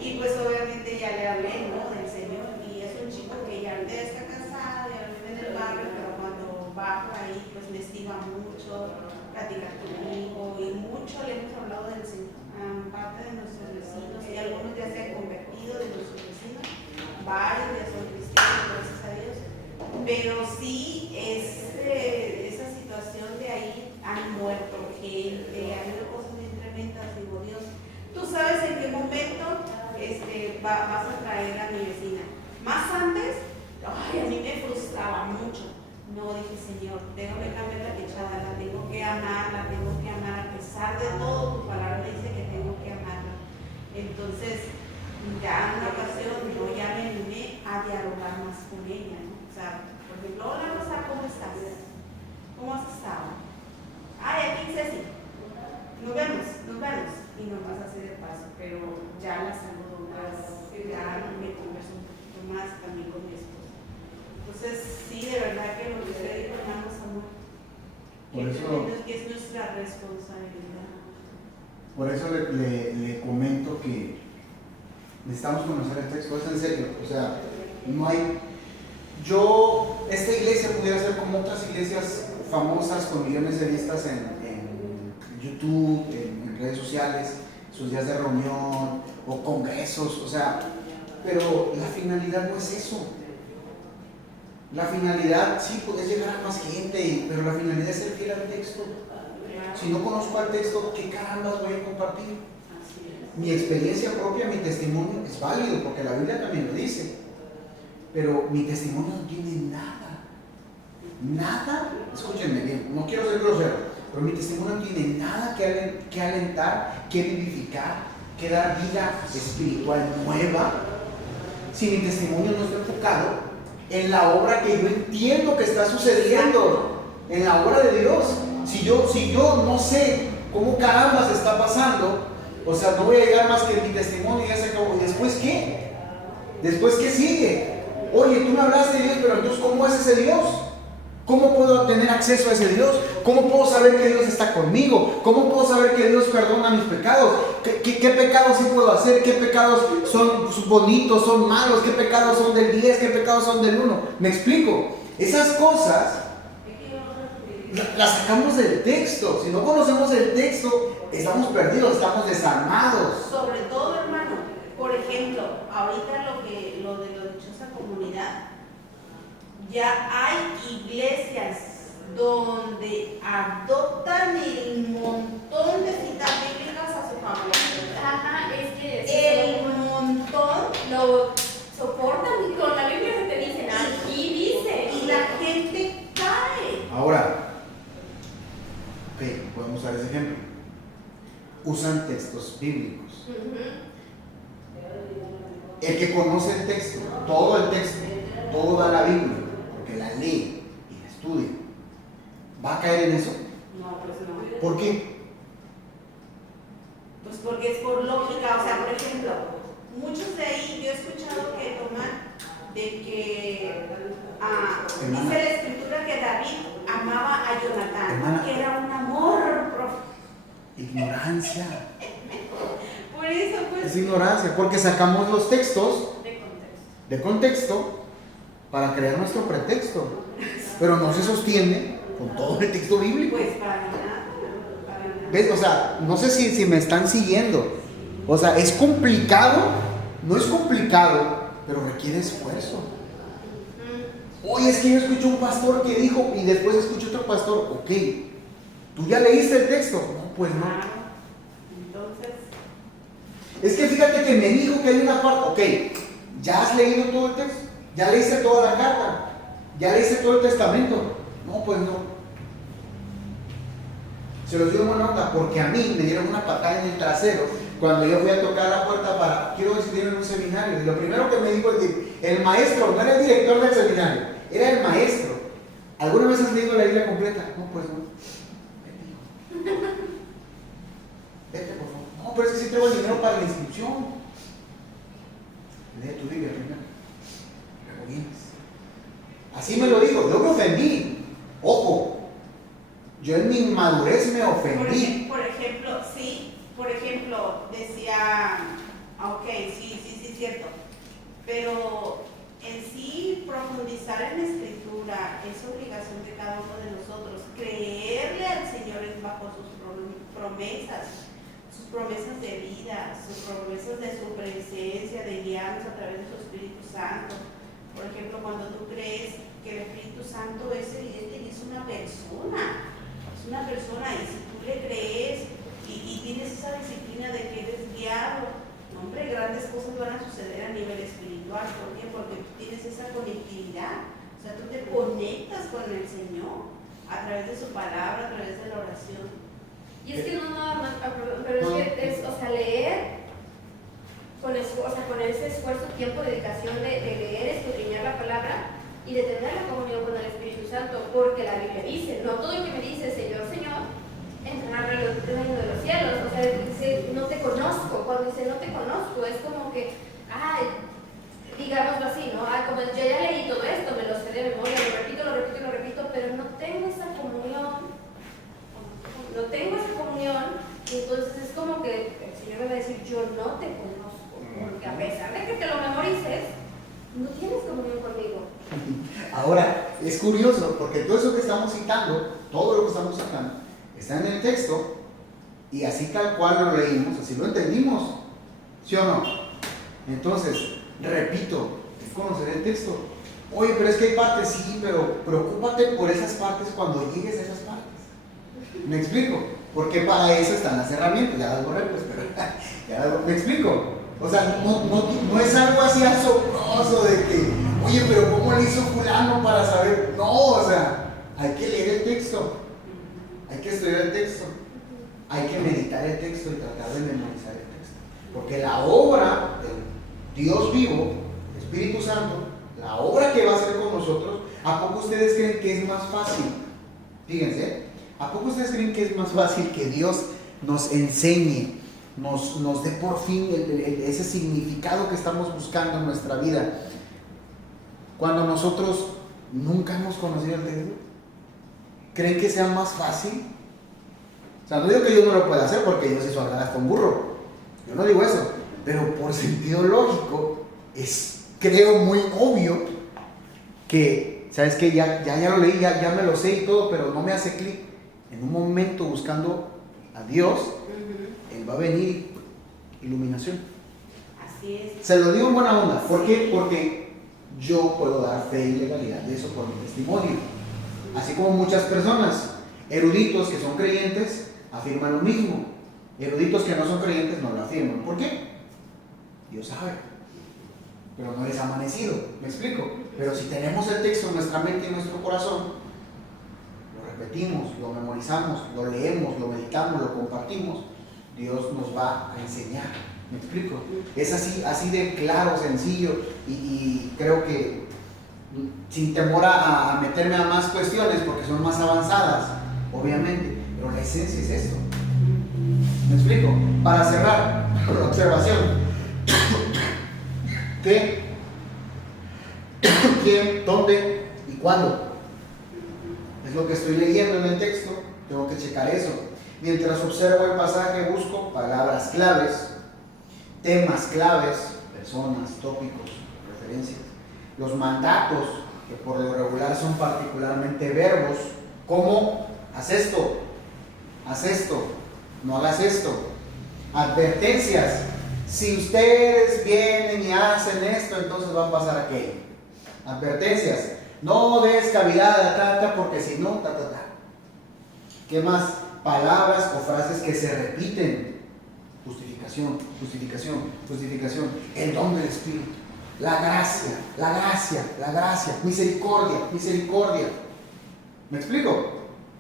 y pues obviamente ya le hablé, ¿no?, del Señor. Y es un chico que ya está casado, ya vive en el barrio, pero cuando va por ahí, pues me estima mucho, platica conmigo y mucho le hemos hablado del Señor, parte de nuestros vecinos y algunos ya se han convertido varios ya son cristianos, gracias a Dios, pero sí esa situación de ahí han muerto gente, ha habido cosas bien tremendas, digo Dios, tú sabes en qué momento vas a traer a mi vecina. Más antes, ay, a mí me frustraba mucho. No, dije, Señor, tengo que cambiar la fechada, la tengo que amar, a pesar de todo, tu palabra me dice que tengo que amarla. Entonces, ya en una ocasión, yo ya me animé a dialogar más con ella, ¿no? O sea, por ejemplo, hola Rosa, ¿cómo estás? ¿Cómo has estado? Ay, aquí Ceci, nos vemos, y nos vas a hacer el paso, pero ya la saludo más, ya me converso un poquito más también con mi esposa. Entonces, sí, de verdad que lo que usted dijo, hermanos, amor, que es nuestra responsabilidad. Por eso le comento que necesitamos conocer el texto, es en serio, o sea, no hay... esta iglesia pudiera ser como otras iglesias famosas con millones de vistas en YouTube, en redes sociales, sus días de reunión o congresos, o sea, pero la finalidad no es eso. La finalidad, sí, puedes llegar a más gente, pero la finalidad es ser fiel al texto. Si no conozco al texto, ¿qué carambas voy a compartir? Mi experiencia propia, mi testimonio es válido, porque la Biblia también lo dice. Pero mi testimonio no tiene nada, escúchenme bien, no quiero ser grosero, pero mi testimonio no tiene nada que alentar, que vivificar, que dar vida espiritual nueva, si mi testimonio no está enfocado en la obra que yo entiendo que está sucediendo, en la obra de Dios. Si yo no sé cómo caramba se está pasando, o sea, no voy a llegar más que mi testimonio y ya se acabó. ¿Y después qué? ¿Después qué sigue? Oye, tú me hablaste de Dios, pero entonces ¿cómo es ese Dios? ¿Cómo puedo tener acceso a ese Dios? ¿Cómo puedo saber que Dios está conmigo? ¿Cómo puedo saber que Dios perdona mis pecados? ¿Qué pecados sí puedo hacer? ¿Qué pecados son bonitos, son malos? ¿Qué pecados son del 10? ¿Qué pecados son del 1? ¿Me explico? Esas cosas las sacamos del texto. Si no conocemos el texto, estamos perdidos, estamos desarmados. Sobre todo, hermano, por ejemplo, ahorita lo de la dichosa comunidad, ya hay iglesias donde adoptan el montón de citas bíblicas a su favor. Ajá, es que el montón lo soportan y con la Biblia que te dicen, aquí dice. y la gente cae. Ahora, podemos usar ese ejemplo. Usan textos bíblicos. El que conoce el texto, todo el texto, toda la Biblia, porque la lee y la estudia, ¿va a caer en eso? No, pues no. ¿Por qué? Pues porque es por lógica, o sea, por ejemplo, muchos de ahí, yo he escuchado que toman de que dice la escritura que David amaba a Jonatán, Hermana, que era un amor profundo. Ignorancia. Por eso, pues. Es ignorancia, porque sacamos los textos De contexto. de contexto para crear nuestro pretexto, pero no se sostiene con todo el texto bíblico. Pues para nada. ¿Ves? O sea, no sé si me están siguiendo. O sea, es complicado, no es complicado, pero requiere esfuerzo. Oye, es que yo escuché un pastor que dijo y después escuché otro pastor. Ok, ¿tú ya leíste el texto? No, pues no. Entonces. Es que fíjate que me dijo que hay una parte. Ok, ¿ya has leído todo el texto? ¿Ya leíste toda la carta? ¿Ya leíste todo el testamento? No, pues no. Se los digo en buena onda, porque a mí me dieron una patada en el trasero cuando yo fui a tocar la puerta quiero inscribirme en un seminario. Y lo primero que me dijo el maestro, no era el director del seminario, era el maestro. ¿Alguna vez has leído la Biblia completa? No, pues no. Vete, por favor. No, pero es que sí traigo el dinero para la inscripción. Lee tu Biblia primero. Luego vienes. Así me lo dijo. Yo me ofendí. Ojo. Yo en mi inmadurez me ofendí. Por ejemplo, decía, ok, sí, cierto, pero en sí profundizar en la escritura es obligación de cada uno de nosotros, creerle al Señor bajo sus promesas de vida, sus promesas de su presencia, de guiarnos a través de su Espíritu Santo. Por ejemplo, cuando tú crees que el Espíritu Santo es evidente que es una persona, y si tú le crees y tienes esa disciplina de que eres guiado, no, hombre, grandes cosas van a suceder a nivel espiritual. ¿Por qué? Porque tú tienes esa conectividad, o sea, tú te conectas con el Señor a través de su palabra, a través de la oración. Y es que no nada más, pero es que es, o sea, leer con ese esfuerzo, tiempo, dedicación de leer, escudriñar la palabra y de tener la comunión con el Espíritu Santo, porque la Biblia dice, no todo el que me dice Señor, Señor, entrará al reino de los cielos. O sea, dice, no te conozco. Cuando dice no te conozco, es como que, digámoslo así, ¿no? Como yo ya leí todo esto, me lo sé de memoria, lo repito, pero no tengo esa comunión. Y entonces es como que el Señor me va a decir, yo no te conozco, porque a pesar de que te lo memorices, no tienes comunión conmigo. Ahora, es curioso, porque todo eso que estamos citando, todo lo que estamos citando, está en el texto, y así tal cual lo leímos, así lo entendimos, ¿sí o no? Entonces, repito, es conocer el texto. Oye, pero es que hay partes, sí, pero preocúpate por esas partes cuando llegues a esas partes. ¿Me explico? Porque para eso están las herramientas, ya las borré, pues, pero ¿me explico? O sea, no es algo así asombroso de que, oye, pero ¿cómo le hizo fulano para saber? No, o sea, hay que leer el texto, hay que estudiar el texto, hay que meditar el texto y tratar de memorizar el texto. Porque la obra del Dios vivo, el Espíritu Santo, la obra que va a hacer con nosotros, ¿a poco ustedes creen que es más fácil? Fíjense, ¿a poco ustedes creen que es más fácil que Dios nos enseñe, nos dé por fin ese significado que estamos buscando en nuestra vida, cuando nosotros nunca hemos conocido el texto? ¿Creen que sea más fácil? O sea, no digo que Dios no lo pueda hacer, porque Dios hizo hablar hasta un burro, yo no digo eso, pero por sentido lógico es, creo, muy obvio que, ¿sabes qué? Ya lo leí, ya me lo sé y todo, pero no me hace clic. En un momento buscando a Dios, Él va a venir iluminación. Así es. Se lo digo en buena onda. ¿Por qué? Porque yo puedo dar fe y legalidad de eso por mi testimonio. Así como muchas personas, eruditos que son creyentes, afirman lo mismo. Eruditos que no son creyentes no lo afirman. ¿Por qué? Dios sabe. Pero no les ha amanecido. ¿Me explico? Pero si tenemos el texto en nuestra mente y en nuestro corazón, repetimos, lo memorizamos, lo leemos, lo meditamos, lo compartimos, Dios nos va a enseñar. ¿Me explico? Es así de claro, sencillo, y creo que sin temor a meterme a más cuestiones porque son más avanzadas, obviamente, pero la esencia es esto. ¿Me explico? Para cerrar, la observación. ¿Qué? ¿Quién? ¿Dónde? ¿Y cuándo? Es lo que estoy leyendo en el texto, tengo que checar eso. Mientras observo el pasaje, busco palabras claves, temas claves, personas, tópicos, referencias, los mandatos, que por lo regular son particularmente verbos, como haz esto, no hagas esto. Advertencias, si ustedes vienen y hacen esto, entonces va a pasar aquello. Advertencias, no des cavidad a ta, porque si no, ta. ¿Qué más? Palabras o frases que se repiten. Justificación. El don del Espíritu. La gracia. Misericordia. ¿Me explico?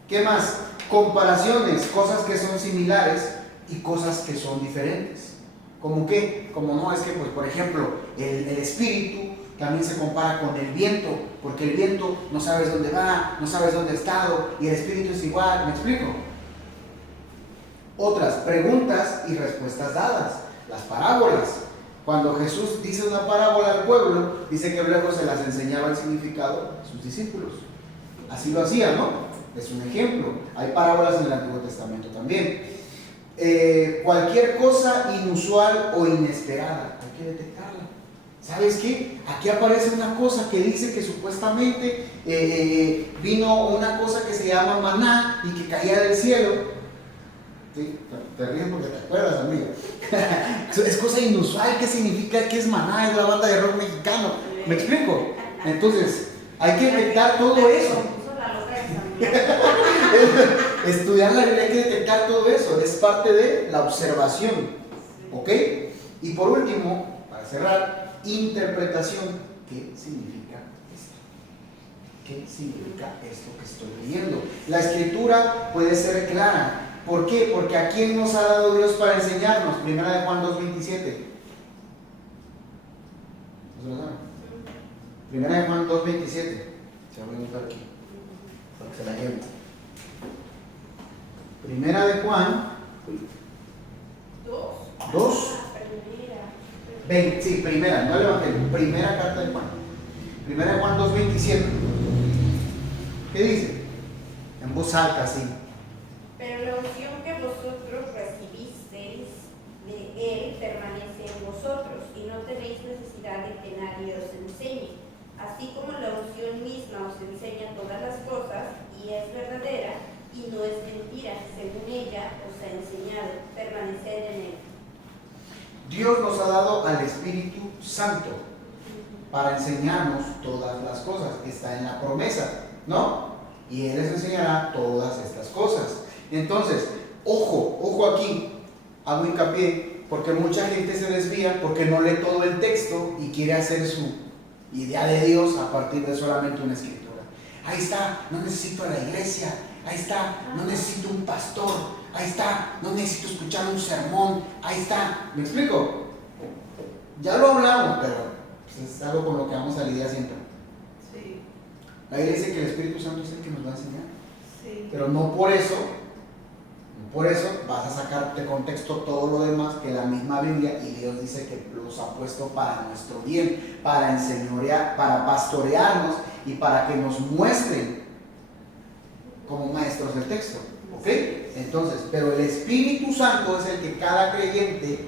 ¿Qué más? Comparaciones, cosas que son similares y cosas que son diferentes. ¿Cómo qué? Como no, es que, pues, por ejemplo, el Espíritu también se compara con el viento, porque el viento no sabes dónde va, no sabes dónde ha estado, y el Espíritu es igual. ¿Me explico? Otras, preguntas y respuestas dadas. Las parábolas. Cuando Jesús dice una parábola al pueblo, dice que luego se las enseñaba el significado a sus discípulos. Así lo hacía, ¿no? Es un ejemplo. Hay parábolas en el Antiguo Testamento también. Cualquier cosa inusual o inesperada, hay que detectarla. ¿Sabes qué? Aquí aparece una cosa que dice que supuestamente vino una cosa que se llama maná y que caía del cielo. ¿Sí? te ríes porque te acuerdas, amiga. Es cosa inusual. ¿Qué significa? ¿Qué es Maná? Es la banda de rock mexicano. ¿Me explico? Entonces, hay que detectar todo eso. Estudiar la Biblia, hay que detectar todo eso. Es parte de la observación. ¿Ok? Y por último, para cerrar, interpretación. ¿Qué significa esto? ¿Qué significa esto que estoy leyendo? La escritura puede ser clara. ¿Por qué? Porque ¿a quién nos ha dado Dios para enseñarnos? Primera de Juan 2:27. ¿No se lo saben? Primera de Juan 2:27. Se va a preguntar aquí, para que se la lleven. Primera de Juan 2:20. Sí, primera, no el Evangelio. Primera carta de Juan. Primera de Juan 2:27. ¿Qué dice? En voz alta, sí. Pero la unción que vosotros recibisteis de él permanece en vosotros, y no tenéis necesidad de que nadie os enseñe. Así como la unción misma os enseña todas las cosas, y es verdadera, y no es mentira, según ella os ha enseñado, permaneced en él. Dios nos ha dado al Espíritu Santo para enseñarnos todas las cosas. Está en la promesa, ¿no? Y Él les enseñará todas estas cosas. Entonces, ojo aquí, hago hincapié, porque mucha gente se desvía porque no lee todo el texto y quiere hacer su idea de Dios a partir de solamente una escritura. Ahí está, no necesito a la iglesia. Ahí está, no necesito un pastor. Ahí está, no necesito escuchar un sermón. Ahí está, ¿me explico? Ya lo hablamos, pero pues, es algo con lo que vamos a lidiar siempre. Sí, La Biblia dice que el Espíritu Santo es el que nos va a enseñar. sí. Pero no por eso vas a sacar de contexto todo lo demás que la misma Biblia, y Dios dice que los ha puesto para nuestro bien, para enseñorear, para pastorearnos y para que nos muestren como maestros del texto. ¿Ok? Entonces, pero el Espíritu Santo es el que cada creyente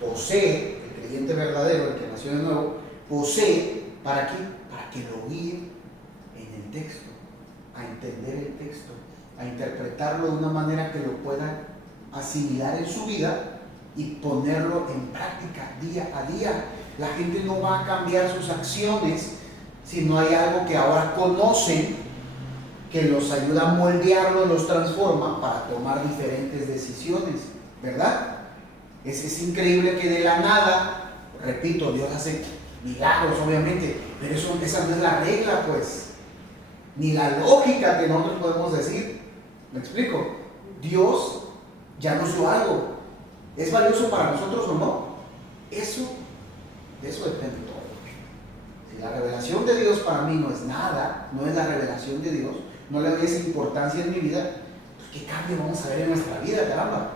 posee, el creyente verdadero, el que nació de nuevo, posee, ¿para qué? Para que lo guíe en el texto, a entender el texto, a interpretarlo de una manera que lo pueda asimilar en su vida y ponerlo en práctica día a día. La gente no va a cambiar sus acciones si no hay algo que ahora conocen que los ayuda a moldearlo, los transforma para tomar diferentes decisiones, ¿verdad? Es increíble que de la nada, repito, Dios hace milagros obviamente, pero esa no es la regla, pues, ni la lógica que nosotros podemos decir. ¿Me explico? Dios ya nos dio algo. ¿Es valioso para nosotros o no? De eso depende todo. Si la revelación de Dios para mí no es nada, no es la revelación de Dios, no le doy esa importancia en mi vida, pues ¿qué cambio vamos a ver en nuestra vida, caramba?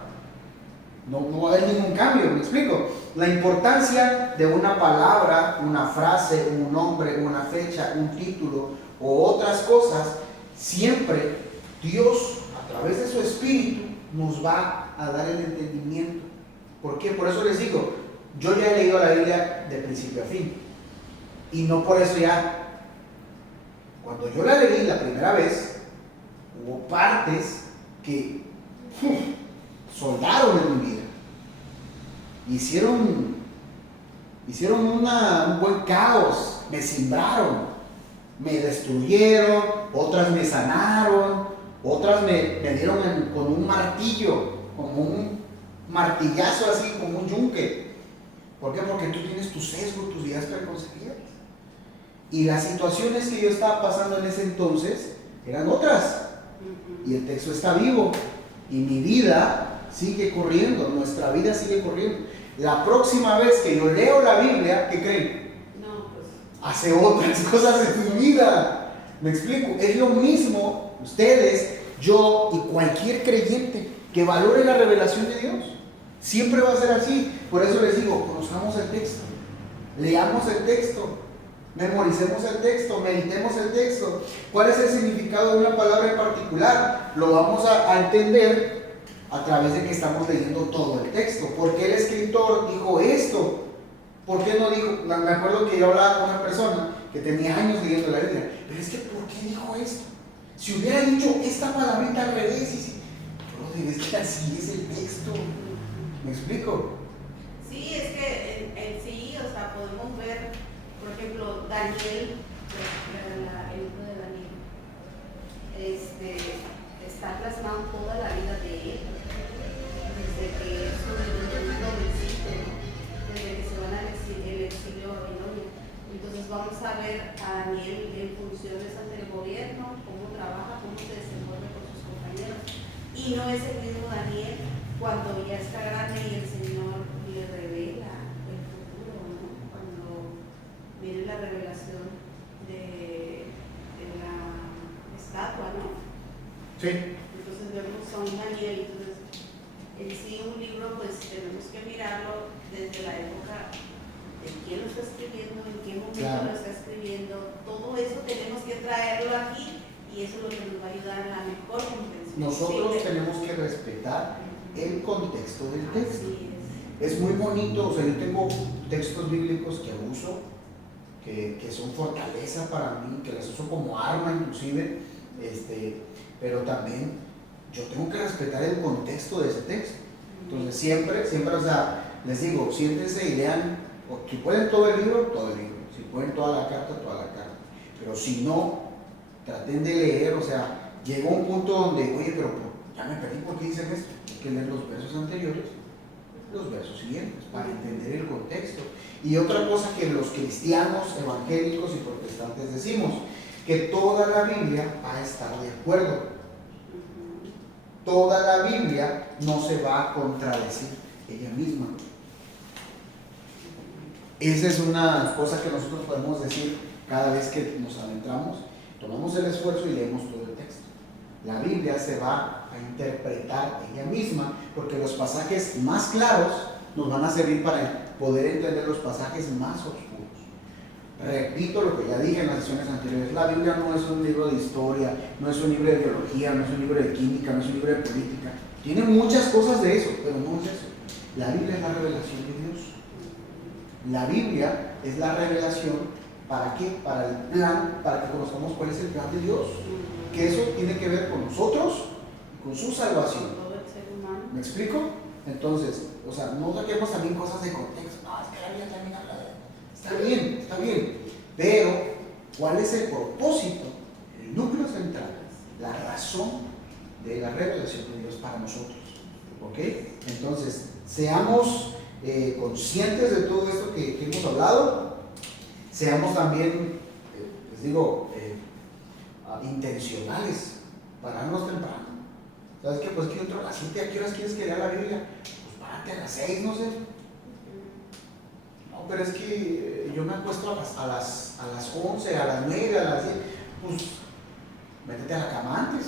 No va a haber ningún cambio, ¿me explico? La importancia de una palabra, una frase, un nombre, una fecha, un título o otras cosas, siempre Dios, a través de su Espíritu, nos va a dar el entendimiento. ¿Por qué? Por eso les digo, yo ya he leído la Biblia de principio a fin. Y no por eso ya. Cuando yo la leí la primera vez, hubo partes que soldaron en mi vida. Hicieron un buen caos, me simbraron, me destruyeron, otras me sanaron, otras me dieron con un martillo, como un martillazo así, como un yunque. ¿Por qué? Porque tú tienes tu sesgo, tus ideas preconcebidas. Y las situaciones que yo estaba pasando en ese entonces eran otras. Y el texto está vivo. Y mi vida sigue corriendo, nuestra vida sigue corriendo. La próxima vez que yo leo la Biblia, ¿qué creen? No, pues. Hace otras cosas en mi vida. ¿Me explico? Es lo mismo, ustedes, yo y cualquier creyente que valore la revelación de Dios. Siempre va a ser así. Por eso les digo, conozcamos el texto, leamos el texto, memoricemos el texto, meditemos el texto. ¿Cuál es el significado de una palabra en particular? Lo vamos a entender a través de que estamos leyendo todo el texto. ¿Por qué el escritor dijo esto? ¿Por qué no dijo? Me acuerdo que yo hablaba con una persona que tenía años leyendo la Biblia, pero es que ¿por qué dijo esto? Si hubiera dicho esta palabrita al revés, brother, es que así es el texto. ¿Me explico? Sí, es que en sí, o sea, podemos ver, por ejemplo, Daniel, el libro de Daniel, está plasmado toda la vida de él, desde que es un jovencito, desde que se van al exilio a Babilonia. Entonces vamos a ver a Daniel en funciones ante el gobierno, cómo trabaja, cómo se desenvuelve con sus compañeros. Y no es el mismo Daniel cuando ya está grande y el Señor le revela el futuro, ¿no? Cuando viene la revelación de la estatua, ¿no? Sí. Entonces vemos a un Daniel. Entonces, en sí un libro pues tenemos que mirarlo desde la época de quién lo está escribiendo, en qué momento Claro. lo está escribiendo. Todo eso tenemos que traerlo aquí y eso es lo que nos va a ayudar a la mejor comprensión. Nosotros Sí, tenemos que respetar el contexto del texto. Así Es muy bonito, o sea, yo tengo textos bíblicos que uso, que son fortaleza para mí, que las uso como arma inclusive, pero también yo tengo que respetar el contexto de ese texto. Entonces siempre, o sea, les digo, siéntense y lean, o si pueden todo el libro, si pueden toda la carta, pero si no, traten de leer, o sea, llegó un punto donde, oye, pero ya me perdí, ¿por qué dicen esto? Hay que leer los versos anteriores, los versos siguientes, para entender el contexto. Y otra cosa que los cristianos, evangélicos y protestantes decimos, que toda la Biblia va a estar de acuerdo. Toda la Biblia no se va a contradecir ella misma. Esa es una cosa que nosotros podemos decir cada vez que nos adentramos, tomamos el esfuerzo y leemos todo el texto. La Biblia se va a interpretar ella misma, porque los pasajes más claros nos van a servir para poder entender los pasajes más oscuros. Repito lo que ya dije en las sesiones anteriores, la Biblia no es un libro de historia, no es un libro de biología, no es un libro de química, no es un libro de política. Tiene muchas cosas de eso, pero no es eso. La Biblia es la revelación de Dios. La Biblia es la revelación, ¿para qué? Para el plan, para que conozcamos cuál es el plan de Dios. Que eso tiene que ver con nosotros, con su salvación. todo el ser humano. ¿Me explico? Entonces, o sea, no saquemos también cosas de contexto. No, es que la Biblia también habla de... Está bien. Pero, ¿cuál es el propósito? El núcleo central, la razón de la revelación de Dios para nosotros. ¿Ok? Entonces, seamos conscientes de todo esto que hemos hablado. Seamos también, les digo, intencionales. Pararnos temprano. ¿Sabes qué? Pues que entro a las 7, ¿a qué horas quieres que lea la Biblia? Pues párate a las 6, no sé. No, pero es que yo me acuesto a las 11, a las 9, a las 10. Pues métete a la cama antes.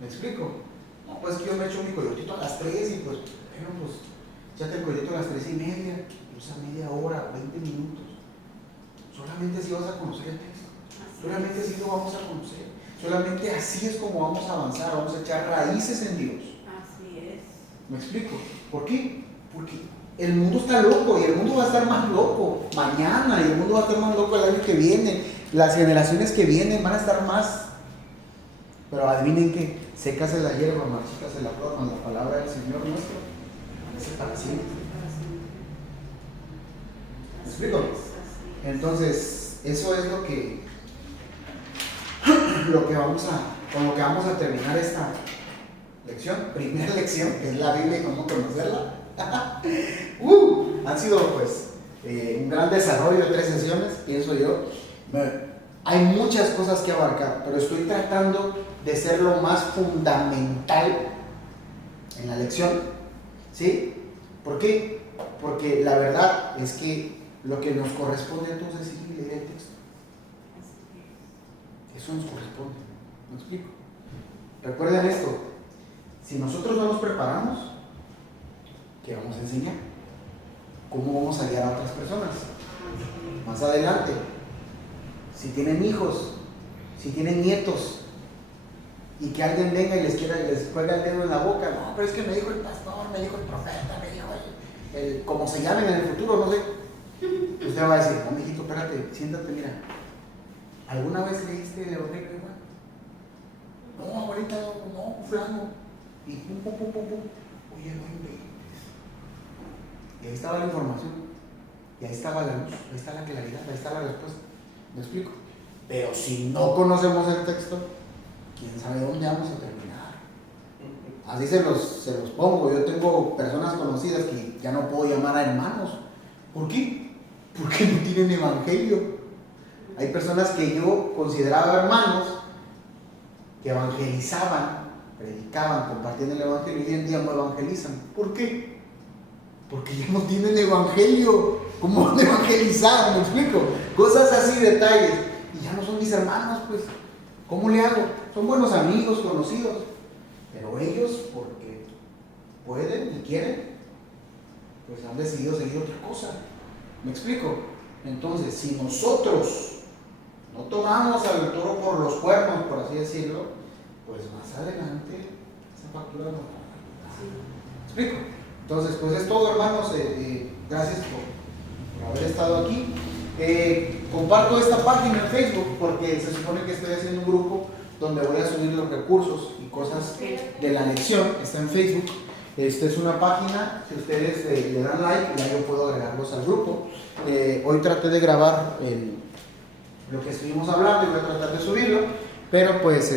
¿Me explico? No, pues que yo me echo mi coyotito a las 3 y pues, bueno, pues échate el coyotito a las 3:30, usa media hora, 20 minutos. Solamente así vas a conocer el texto. Solamente así lo vamos a conocer. Solamente así es como vamos a avanzar, vamos a echar raíces en Dios. Así es. ¿Me explico? ¿Por qué? Porque el mundo está loco y el mundo va a estar más loco mañana y el mundo va a estar más loco el año que viene. Las generaciones que vienen van a estar más. Pero adivinen que sécase la hierba, marchítase la flor con la palabra del Señor nuestro. Ese para siempre. ¿Me explico? Entonces, eso es lo que con lo que vamos a terminar esta lección, primera lección, que es la Biblia y cómo conocerla. Han sido pues un gran desarrollo de 3 sesiones, pienso yo. Hay muchas cosas que abarcar, pero estoy tratando de ser lo más fundamental en la lección, ¿sí? ¿Por qué? Porque la verdad es que lo que nos corresponde entonces es leer el texto. Eso nos corresponde. ¿Me explico? Recuerden esto, si nosotros no nos preparamos, ¿qué vamos a enseñar? ¿Cómo vamos a guiar a otras personas? Más adelante, si tienen hijos, si tienen nietos, y que alguien venga y les cuelga el dedo en la boca, no, pero es que me dijo el pastor, me dijo el profeta, me dijo el como se llamen en el futuro, no sé. Usted va a decir, no, mijito, espérate, siéntate, mira. ¿Alguna vez leíste el Evangelio igual? No, ahorita no, fulano. y pum, pum, pum, pum, pum. Oye, no inventes. Y ahí estaba la información, y ahí estaba la luz, ahí está la claridad, ahí está la respuesta. ¿Me explico? Pero si no conocemos el texto, quién sabe dónde vamos a terminar. Así se los pongo. Yo tengo personas conocidas que ya no puedo llamar a hermanos. ¿Por qué? Porque no tienen evangelio. Hay personas que yo consideraba hermanos que evangelizaban, predicaban, compartían el evangelio y hoy en día no evangelizan. ¿Por qué? Porque ya no tienen evangelio. ¿Cómo van a evangelizar? ¿Me explico? Cosas así, detalles. Y ya no son mis hermanos, pues. ¿Cómo le hago? Son buenos amigos, conocidos. Pero ellos, porque pueden y quieren, pues han decidido seguir otra cosa. ¿Me explico? Entonces, si nosotros no tomamos al toro por los cuernos, por así decirlo, pues más adelante esa factura nos va a ayudar. ¿Me explico? Entonces, pues es todo, hermanos. Gracias por haber estado aquí. Comparto esta página en Facebook porque se supone que estoy haciendo un grupo donde voy a subir los recursos y cosas de la lección. Está en Facebook. Esta es una página, si ustedes le dan like, ya yo puedo agregarlos al grupo. Hoy traté de grabar lo que estuvimos hablando y voy a tratar de subirlo, pero pues